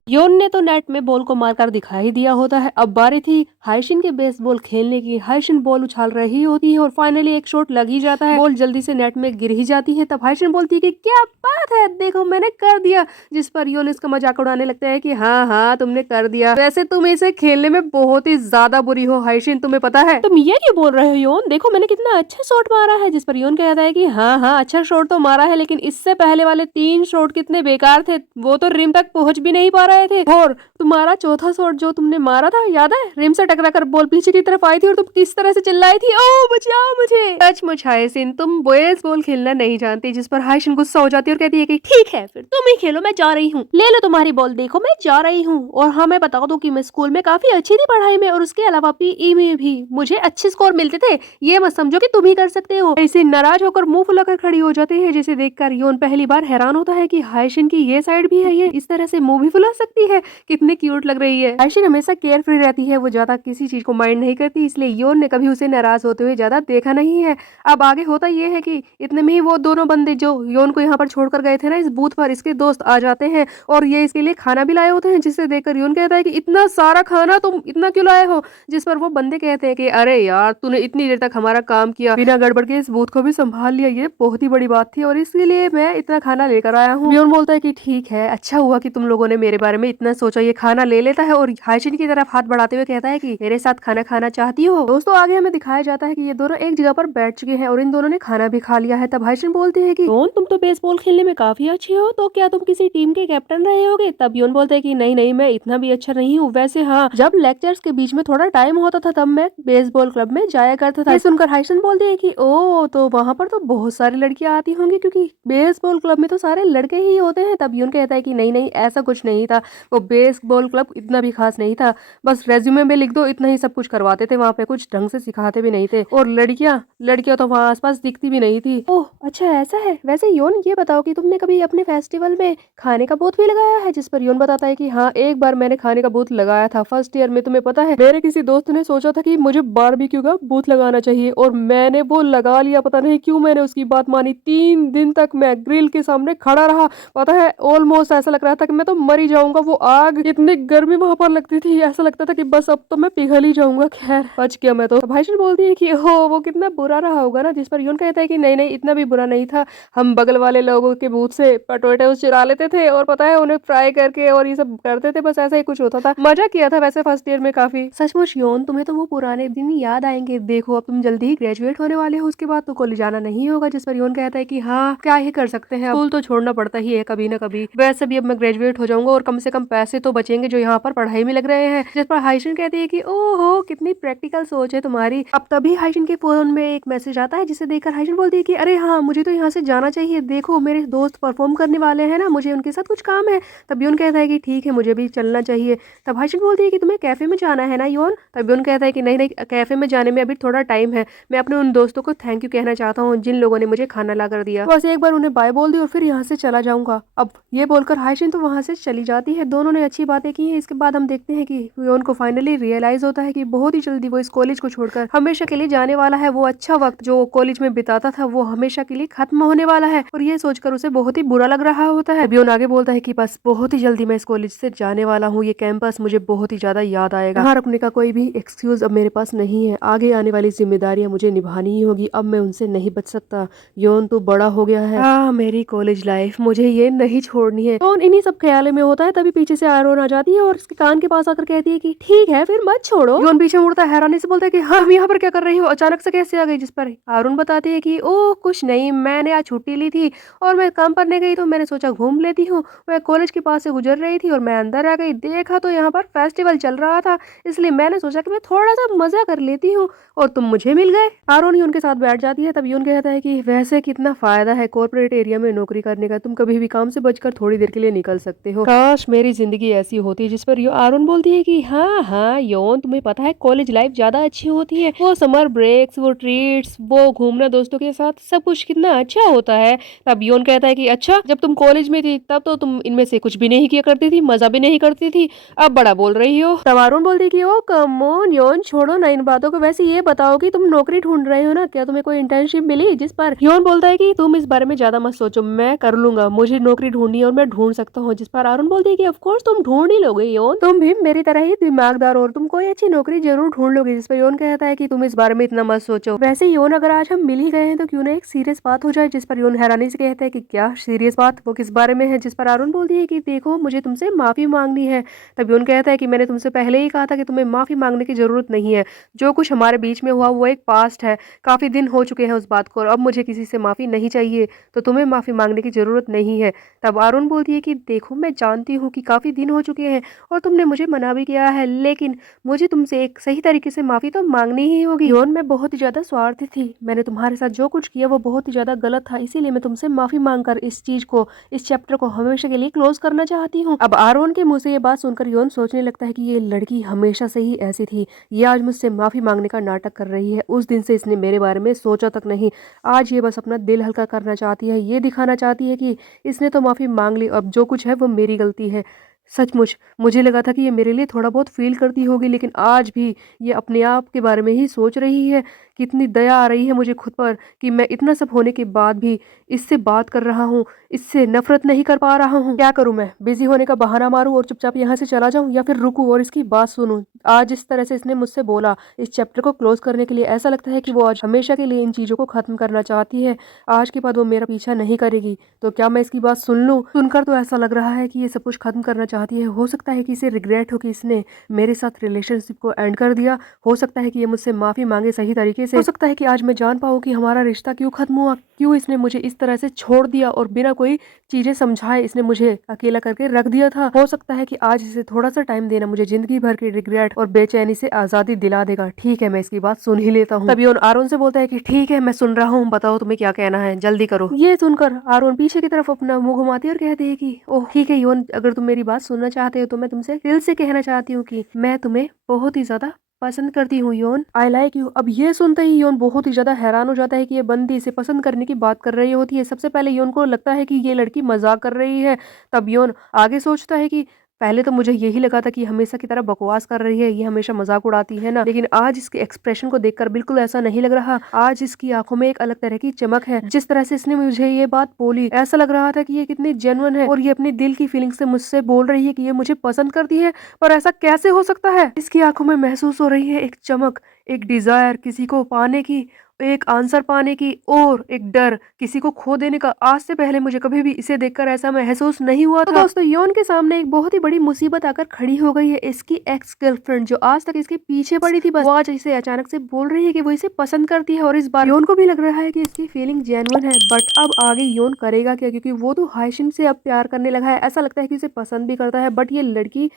योन ने तो नेट में बॉल को मारकर दिखा ही दिया होता है। अब बारी थी हाइशिन के बेसबॉल खेलने की। हाइशिन बॉल उछाल रही होती है और फाइनली एक शॉट लग ही जाता है। बॉल जल्दी से नेट में गिर ही जाती है। तब हाइशिन बोलती है कि क्या बात है, देखो मैंने कर दिया। जिस पर योन इसका मजाक उड़ाने लगता है कि हाँ हाँ तुमने कर दिया, वैसे तुम इसे खेलने में बहुत ही ज्यादा बुरी हो हाइशिन, तुम्हें पता है। तुम ये क्यों बोल रहे हो योन, देखो मैंने कितना अच्छा शॉट मारा है। जिस पर योन कहता है कि हाँ हाँ अच्छा शॉट तो मारा है, लेकिन इससे पहले वाले 3 शॉट कितने बेकार थे, वो तो रिम तक पहुंच भी नहीं पा रहे थे। और तुम्हारा चौथा शॉट जो तुमने मारा था याद है, रिम से टकरा कर बॉल पीछे की तरफ आई थी और तुम किस तरह से चिल्लाई थी, ओ बचाओ मुझे। सचमुच हाइशिन तुम बेसबॉल खेलना नहीं जानती। जिस पर हाइशिन गुस्सा हो जाती है और कहती है कि ठीक है फिर तुम ही खेलो, मैं जा रही हूँ, ले लो तुम्हारी बॉल, देखो मैं जा रही हूँ। और हाँ मैं बता दूं कि मैं स्कूल में काफी अच्छी थी पढ़ाई में, और उसके अलावा पीई में भी मुझे अच्छे स्कोर मिलते थे, ये मत समझो कि तुम ही कर सकते हो। ऐसे नाराज होकर मुंह फुलाकर खड़ी हो जाती है, जिसे देखकर योन पहली बार हैरान होता है कि हाइशिन की ये साइड भी है, ये इस तरह से मुंह भी फुला सकती है, कितनी क्यूट लग रही है। हाइशिन हमेशा केयर फ्री रहती है, वो ज्यादा किसी चीज को माइंड नहीं करती, इसलिए योन ने कभी उसे नाराज होते हुए ज्यादा देखा नहीं है। अब आगे होता ये है कि इतने में ही वो दोनों बंदे जो योन को यहाँ पर छोड़कर गए थे ना इस बूथ पर, इसके दोस्त आ जाते हैं और ये इसके लिए खाना भी लाए होते हैं, जिसे देखकर योन कहता है कि इतना सारा खाना तुम इतना क्यों लाए हो। जिस पर वो बंदे कहते हैं कि अरे यार तूने इतनी देर तक हमारा काम किया, बिना गड़बड़ के इस बूथ को भी संभाल लिया, ये बहुत ही बड़ी बात थी और इसके लिए मैं इतना खाना लेकर आया हूँ। योन बोलता है कि ठीक है, अच्छा हुआ कि तुम लोगों ने मेरे बारे में इतना सोचा। ये खाना ले लेता है और हाइशिन की तरफ हाथ बढ़ाते हुए कहता है कि मेरे साथ खाना खाना चाहती हो। दोस्तों आगे हमें दिखाया जाता है कि ये दोनों एक जगह पर बैठ चुके हैं और इन दोनों ने खाना भी खा लिया है। तब हाइशिन बोलती है कि योन तुम तो बेसबॉल खेलने में काफी अच्छी हो, तो क्या तुम किसी टीम के कैप्टन रहे होगे। तब योन बोलते है कि नहीं नहीं मैं इतना भी अच्छा नहीं हूँ, वैसे हाँ जब लेक्चर्स के बीच में थोड़ा टाइम होता था तब मैं बेसबॉल क्लब में जाया करता था। ये सुनकर हाइशिन बोलती है कि ओ तो वहाँ पर तो बहुत सारी लड़कियां आती होंगी, क्योंकि बेसबॉल क्लब में तो सारे लड़के ही होते हैं। तब योन कहता है कि नहीं नहीं ऐसा कुछ नहीं था, वो बेसबॉल क्लब इतना भी खास नहीं था, बस रेज्यूमे में लिख दो इतना ही सब कुछ करवाते थे, वहाँ पे कुछ ढंग से सिखाते भी नहीं थे, और लड़कियां लड़कियां तो वहाँ आसपास दिखती भी नहीं थी। ओह अच्छा ऐसा है। वैसे योन ये बताओ कि तुमने कभी अपने फेस्टिवल में खाने का बूथ भी लगाया है। जिस पर योन बताता है कि हाँ एक बार मैंने खाने का बूथ लगाया था फर्स्ट ईयर में। तुम्हें पता है मेरे किसी दोस्त ने सोचा था कि मुझे बारबेक्यू का बूथ लगाना चाहिए और मैंने वो लगा लिया। पता नहीं क्यों मैंने उसकी बात मानी, 3 दिन तक मैं ग्रिल के सामने खड़ा रहा। पता है ऑलमोस्ट ऐसा लग रहा था कि मैं तो मर ही जाऊंगा। वो आग इतनी गर्मी वहां पर लगती थी, ऐसा लगता था कि बस अब तो मैं पिघल ही जाऊंगा। खैर बच गया मैं तो। भाईशन बोलती है कि हो वो कितना बुरा रहा होगा ना। जिस पर योन कहता है कि नहीं नहीं इतना भी बुरा नहीं था, हम बगल वाले लोगों के बूथ से पोटैटो चुरा लेते थे और पता है उन्हें फ्राई करके और ये सब करते थे, बस ऐसा ही कुछ होता था। मजा किया था वैसे फर्स्ट ईयर में काफी। सचमुच योन तुम्हें तो वो पुराने दिन याद आएंगे। देखो अब तुम जल्दी ही ग्रेजुएट होने वाले हो, उसके बाद तो कॉलेज जाना नहीं होगा। जिस पर योन कहता है कि हाँ क्या ही कर सकते हैं, स्कूल तो छोड़ना पड़ता ही है कभी ना कभी। वैसे भी अब मैं ग्रेजुएट हो जाऊंगा और कम से कम पैसे तो बचेंगे जो यहाँ पर पढ़ाई में लग रहे हैं। जिस पर हाइशिन कहती है कि ओहो कितनी प्रैक्टिकल सोच है तुम्हारी। अब तभी हाइशिन के फोन में एक मैसेज आता है, जिसे देखकर हाइशिन बोलती है कि अरे हाँ मुझे तो यहाँ से जाना चाहिए, देखो मेरे दोस्त परफॉर्म करने वाले हैं ना, मुझे उनके साथ कुछ काम है। तब योन कहता है कि ठीक है मुझे भी चलना चाहिए। तब हाइशिन बोलती है कि तुम्हें कैफे में जाना है ना योन। तब योन कहता है कि नहीं नहीं कैफे में जाने में अभी थोड़ा टाइम है, मैं अपने उन दोस्तों को थैंक यू कहना चाहता हूँ जिन लोगों ने मुझे खाना ला कर दिया, बस एक बार उन्हें बाय बोल दी और फिर यहाँ से चला जाऊंगा। अब ये बोलकर हाइशिन तो वहाँ से चली जाती है। दोनों ने अच्छी बातें की हैं। इसके बाद हम देखते हैं कि योन को फाइनली रियलाइज होता है कि बहुत ही जल्दी वो इस कॉलेज को छोड़कर हमेशा के लिए जाने वाला है। वो अच्छा वक्त जो कॉलेज में बिताता था वो हमेशा के लिए खत्म होने वाला है और ये सोचकर उसे बहुत ही बुरा लग रहा होता है। योन आगे बोलता है कि बस बहुत ही जल्दी मैं इस कॉलेज से जाने वाला हूँ, ये कैंपस मुझे बहुत ही ज्यादा याद आएगा, यहाँ रुकने का कोई भी एक्सक्यूज अब मेरे पास नहीं है, आगे आने वाली जिम्मेदारियां मुझे निभानी ही होगी, अब मैं उनसे नहीं बच सकता। योन तू बड़ा हो गया है, मेरी कॉलेज लाइफ मुझे ये नहीं छोड़नी है। योन इन्हीं सब ख्यालों में होता है, तभी पीछे से आयरन आ जाती है और उसके कान के पास आकर कहती है कि ठीक है फिर मत छोड़ो। योन पीछे मुड़ता है, हैरानी से बोलता है कि हाँ यहाँ पर क्या कर रही हो, अचानक से कैसे आ गई। जिस पर आयरन बताती है कि ओह कुछ नहीं, मैंने आज छुट्टी ली थी और मैं काम करने गई तो मैंने सोचा घूम लेती हूँ। मैं कॉलेज के पास से गुजर रही थी और मैं अंदर आ गई, देखा तो यहाँ पर फेस्टिवल चल रहा था, इसलिए मैंने सोचा कि मैं थोड़ा सा मजा कर लेती हूँ और तुम मुझे मिल गए। आरोन ही उनके साथ बैठ जाती है। तब यून कहता है कि वैसे कितना फायदा है कॉर्पोरेट एरिया में नौकरी करने का, तुम कभी भी काम से बचकर थोड़ी देर के लिए निकल सकते हो, काश मेरी जिंदगी ऐसी होती। जिस पर आरोन बोलती है कि हाँ हाँ योन तुम्हें पता है कॉलेज लाइफ ज्यादा अच्छी होती है, वो समर ब्रेक्स, वो ट्रीट्स, वो घूमना दोस्तों के साथ, सब कुछ कितना अच्छा होता है। तब योन कहता कहता है कि अच्छा, जब तुम कॉलेज में थी तब तो तुम इनमें से कुछ भी नहीं किया करती थी, मजा भी नहीं करती थी, अब बड़ा बोल रही हो। तब अरुण बोलती कि ओ कम ऑन योन, छोड़ो ना इन बातों को। वैसे ये बताओ कि तुम नौकरी ढूंढ रहे हो ना, क्या तुम्हें कोई इंटर्नशिप मिली? जिस पर योन बोलता है कि तुम इस बारे में ज्यादा मत सोचो, मैं कर लूंगा, मुझे नौकरी ढूंढनी है और मैं ढूंढ सकता हूँ। जिस पर अरुण बोलती है कि ऑफ कोर्स तुम ढूंढ ही लोगे योन, तुम भी मेरी तरह ही दिमागदार हो और तुम कोई अच्छी नौकरी जरूर ढूंढ लोगे। जिस पर योन कहता है कि तुम इस बारे में इतना मत सोचो। वैसे योन, अगर आज हम मिल ही गए हैं तो क्यों ना एक सीरियस बात हो जाए। जिस पर योन हैरानी से कहता है कि क्या सीरियस बात, वो किस बारे में है? जिस पर अरुण बोलती है कि देखो, मुझे तुमसे माफी मांगनी है। तब योन कहता है कि मैंने तुमसे पहले ही कहा था कि तुम्हें माफी मांगने की जरूरत नहीं है। जो कुछ हमारे बीच में हुआ वो एक पास्ट है, काफी दिन हो चुके हैं उस बात को, और अब मुझे किसी से माफी नहीं चाहिए, तो तुम्हें माफी मांगने की जरूरत नहीं है। तब अरुण बोलती है कि देखो, मैं जानती हूँ कि काफी दिन हो चुके हैं और तुमने मुझे मना भी किया है, लेकिन मुझे तुमसे एक सही तरीके से माफी तो मांगनी ही होगी। योन, मैं बहुत ही ज्यादा स्वार्थी थी, मैंने तुम्हारे साथ जो कुछ किया वो बहुत ही ज्यादा गलत था, इसीलिए मैं तुमसे माफी मांगकर इस चीज को, इस चैप्टर को हमेशा के लिए क्लोज करना चाहती हूँ। अब अरुण के मुंह से ये बात सुनकर योन सोचने लगता है कि ये लड़की हमेशा से ही ऐसी थी, ये आज मुझसे माफी मांगने का नाटक कर रही है। उस दिन से इसने मेरे बारे में सोचा तक नहीं, आज ये बस अपना दिल हल्का करना चाहती है, ये दिखाना चाहती है कि इसने तो माफी मांग ली, अब जो कुछ है वो मेरी गलती है। सचमुच मुझे लगा था कि ये मेरे लिए थोड़ा बहुत फील करती होगी, लेकिन आज भी ये अपने आप के बारे में ही सोच रही है। कितनी दया आ रही है मुझे खुद पर कि मैं इतना सब होने के बाद भी इससे बात कर रहा हूँ, इससे नफरत नहीं कर पा रहा हूँ। क्या करूँ मैं? बिजी होने का बहाना मारूं और चुपचाप यहाँ से चला जाऊं, या फिर रुकूं और इसकी बात सुनूं? आज इस तरह से इसने मुझसे बोला, इस चैप्टर को क्लोज करने के लिए, ऐसा लगता है कि वो आज हमेशा के लिए इन चीजों को खत्म करना चाहती है। आज के बाद वो मेरा पीछा नहीं करेगी, तो क्या मैं इसकी बात सुन लूं? सुनकर तो ऐसा लग रहा है कि ये सब कुछ खत्म करना चाहती है। हो सकता है कि इसे रिग्रेट हो कि इसने मेरे साथ रिलेशनशिप को एंड कर दिया, हो सकता है कि ये मुझसे माफी मांगे सही तरीके से, हो सकता है कि आज मैं जान पाऊँ कि हमारा रिश्ता क्यों खत्म हुआ, क्यों इसने मुझे इस तरह से छोड़ दिया और बिना कोई चीजें समझाए इसने मुझे अकेला करके रख दिया था। हो सकता है कि आज इसे थोड़ा सा टाइम देना मुझे जिंदगी भर की रिग्रेट और बेचैनी से आजादी दिला देगा। ठीक है, मैं इसकी बात सुन ही लेता हूँ। तभी आरोन से बोलता है कि ठीक है, मैं सुन रहा हूँ, बताओ तुम्हें क्या कहना है, जल्दी करो। ये सुनकर आरोन पीछे की तरफ अपना मुंह घुमाती है और कहती है कि ओह ठीक है योन, अगर तुम मेरी बात सुनना चाहते हो तो मैं तुमसे दिल से कहना चाहती हूँ कि मैं तुम्हें बहुत ही ज्यादा पसंद करती हूँ योन, आई लाइक यू। अब ये सुनते ही योन बहुत ही ज्यादा हैरान हो जाता है कि ये बंदी इसे पसंद करने की बात कर रही होती है। सबसे पहले योन को लगता है कि ये लड़की मजाक कर रही है। तब योन आगे सोचता है कि पहले तो मुझे यही लगा था कि हमेशा की तरह बकवास कर रही है, ये हमेशा मजाक उड़ाती है ना, लेकिन आज इसके एक्सप्रेशन को देखकर बिल्कुल ऐसा नहीं लग रहा। आज इसकी आंखों में एक अलग तरह की चमक है। जिस तरह से इसने मुझे ये बात बोली, ऐसा लग रहा था कि ये कितनी जेन्युइन है और ये अपनी दिल की फीलिंग से मुझसे बोल रही है कि ये मुझे पसंद करती है। पर ऐसा कैसे हो सकता है? इसकी आंखों में महसूस हो रही है एक चमक, एक डिजायर किसी को पाने की, एक आंसर पाने की, और एक डर किसी को खो देने का। आज से पहले मुझे कभी भी इसे देखकर ऐसा महसूस नहीं हुआ था। तो दोस्तों, योन के सामने एक बहुत ही बड़ी मुसीबत आकर खड़ी हो गई है। इसकी एक्स गर्लफ्रेंड जो आज तक इसके पीछे पड़ी थी, बस वो आज इसे अचानक से बोल रही है कि वो इसे पसंद करती है, और इस बार योन को भी लग रहा है कि इसकी फीलिंग जेन्युइन है। बट अब आगे योन करेगा क्या? क्योंकि वो तो हाइशिन से अब प्यार करने लगा है, ऐसा लगता है कि उसे पसंद भी करता है। बट ये लड़की,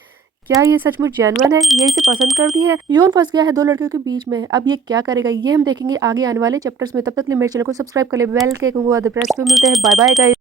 क्या ये सचमुच जेन्युइन है? ये इसे पसंद करती है? योन फंस गया है दो लड़कियों के बीच में, अब ये क्या करेगा ये हम देखेंगे आगे आने वाले चैप्टर्स में। तब तक के लिए मेरे चैनल को सब्सक्राइब कर ले, बेल के प्रेस पे। मिलते हैं, बाय बाय गाइस।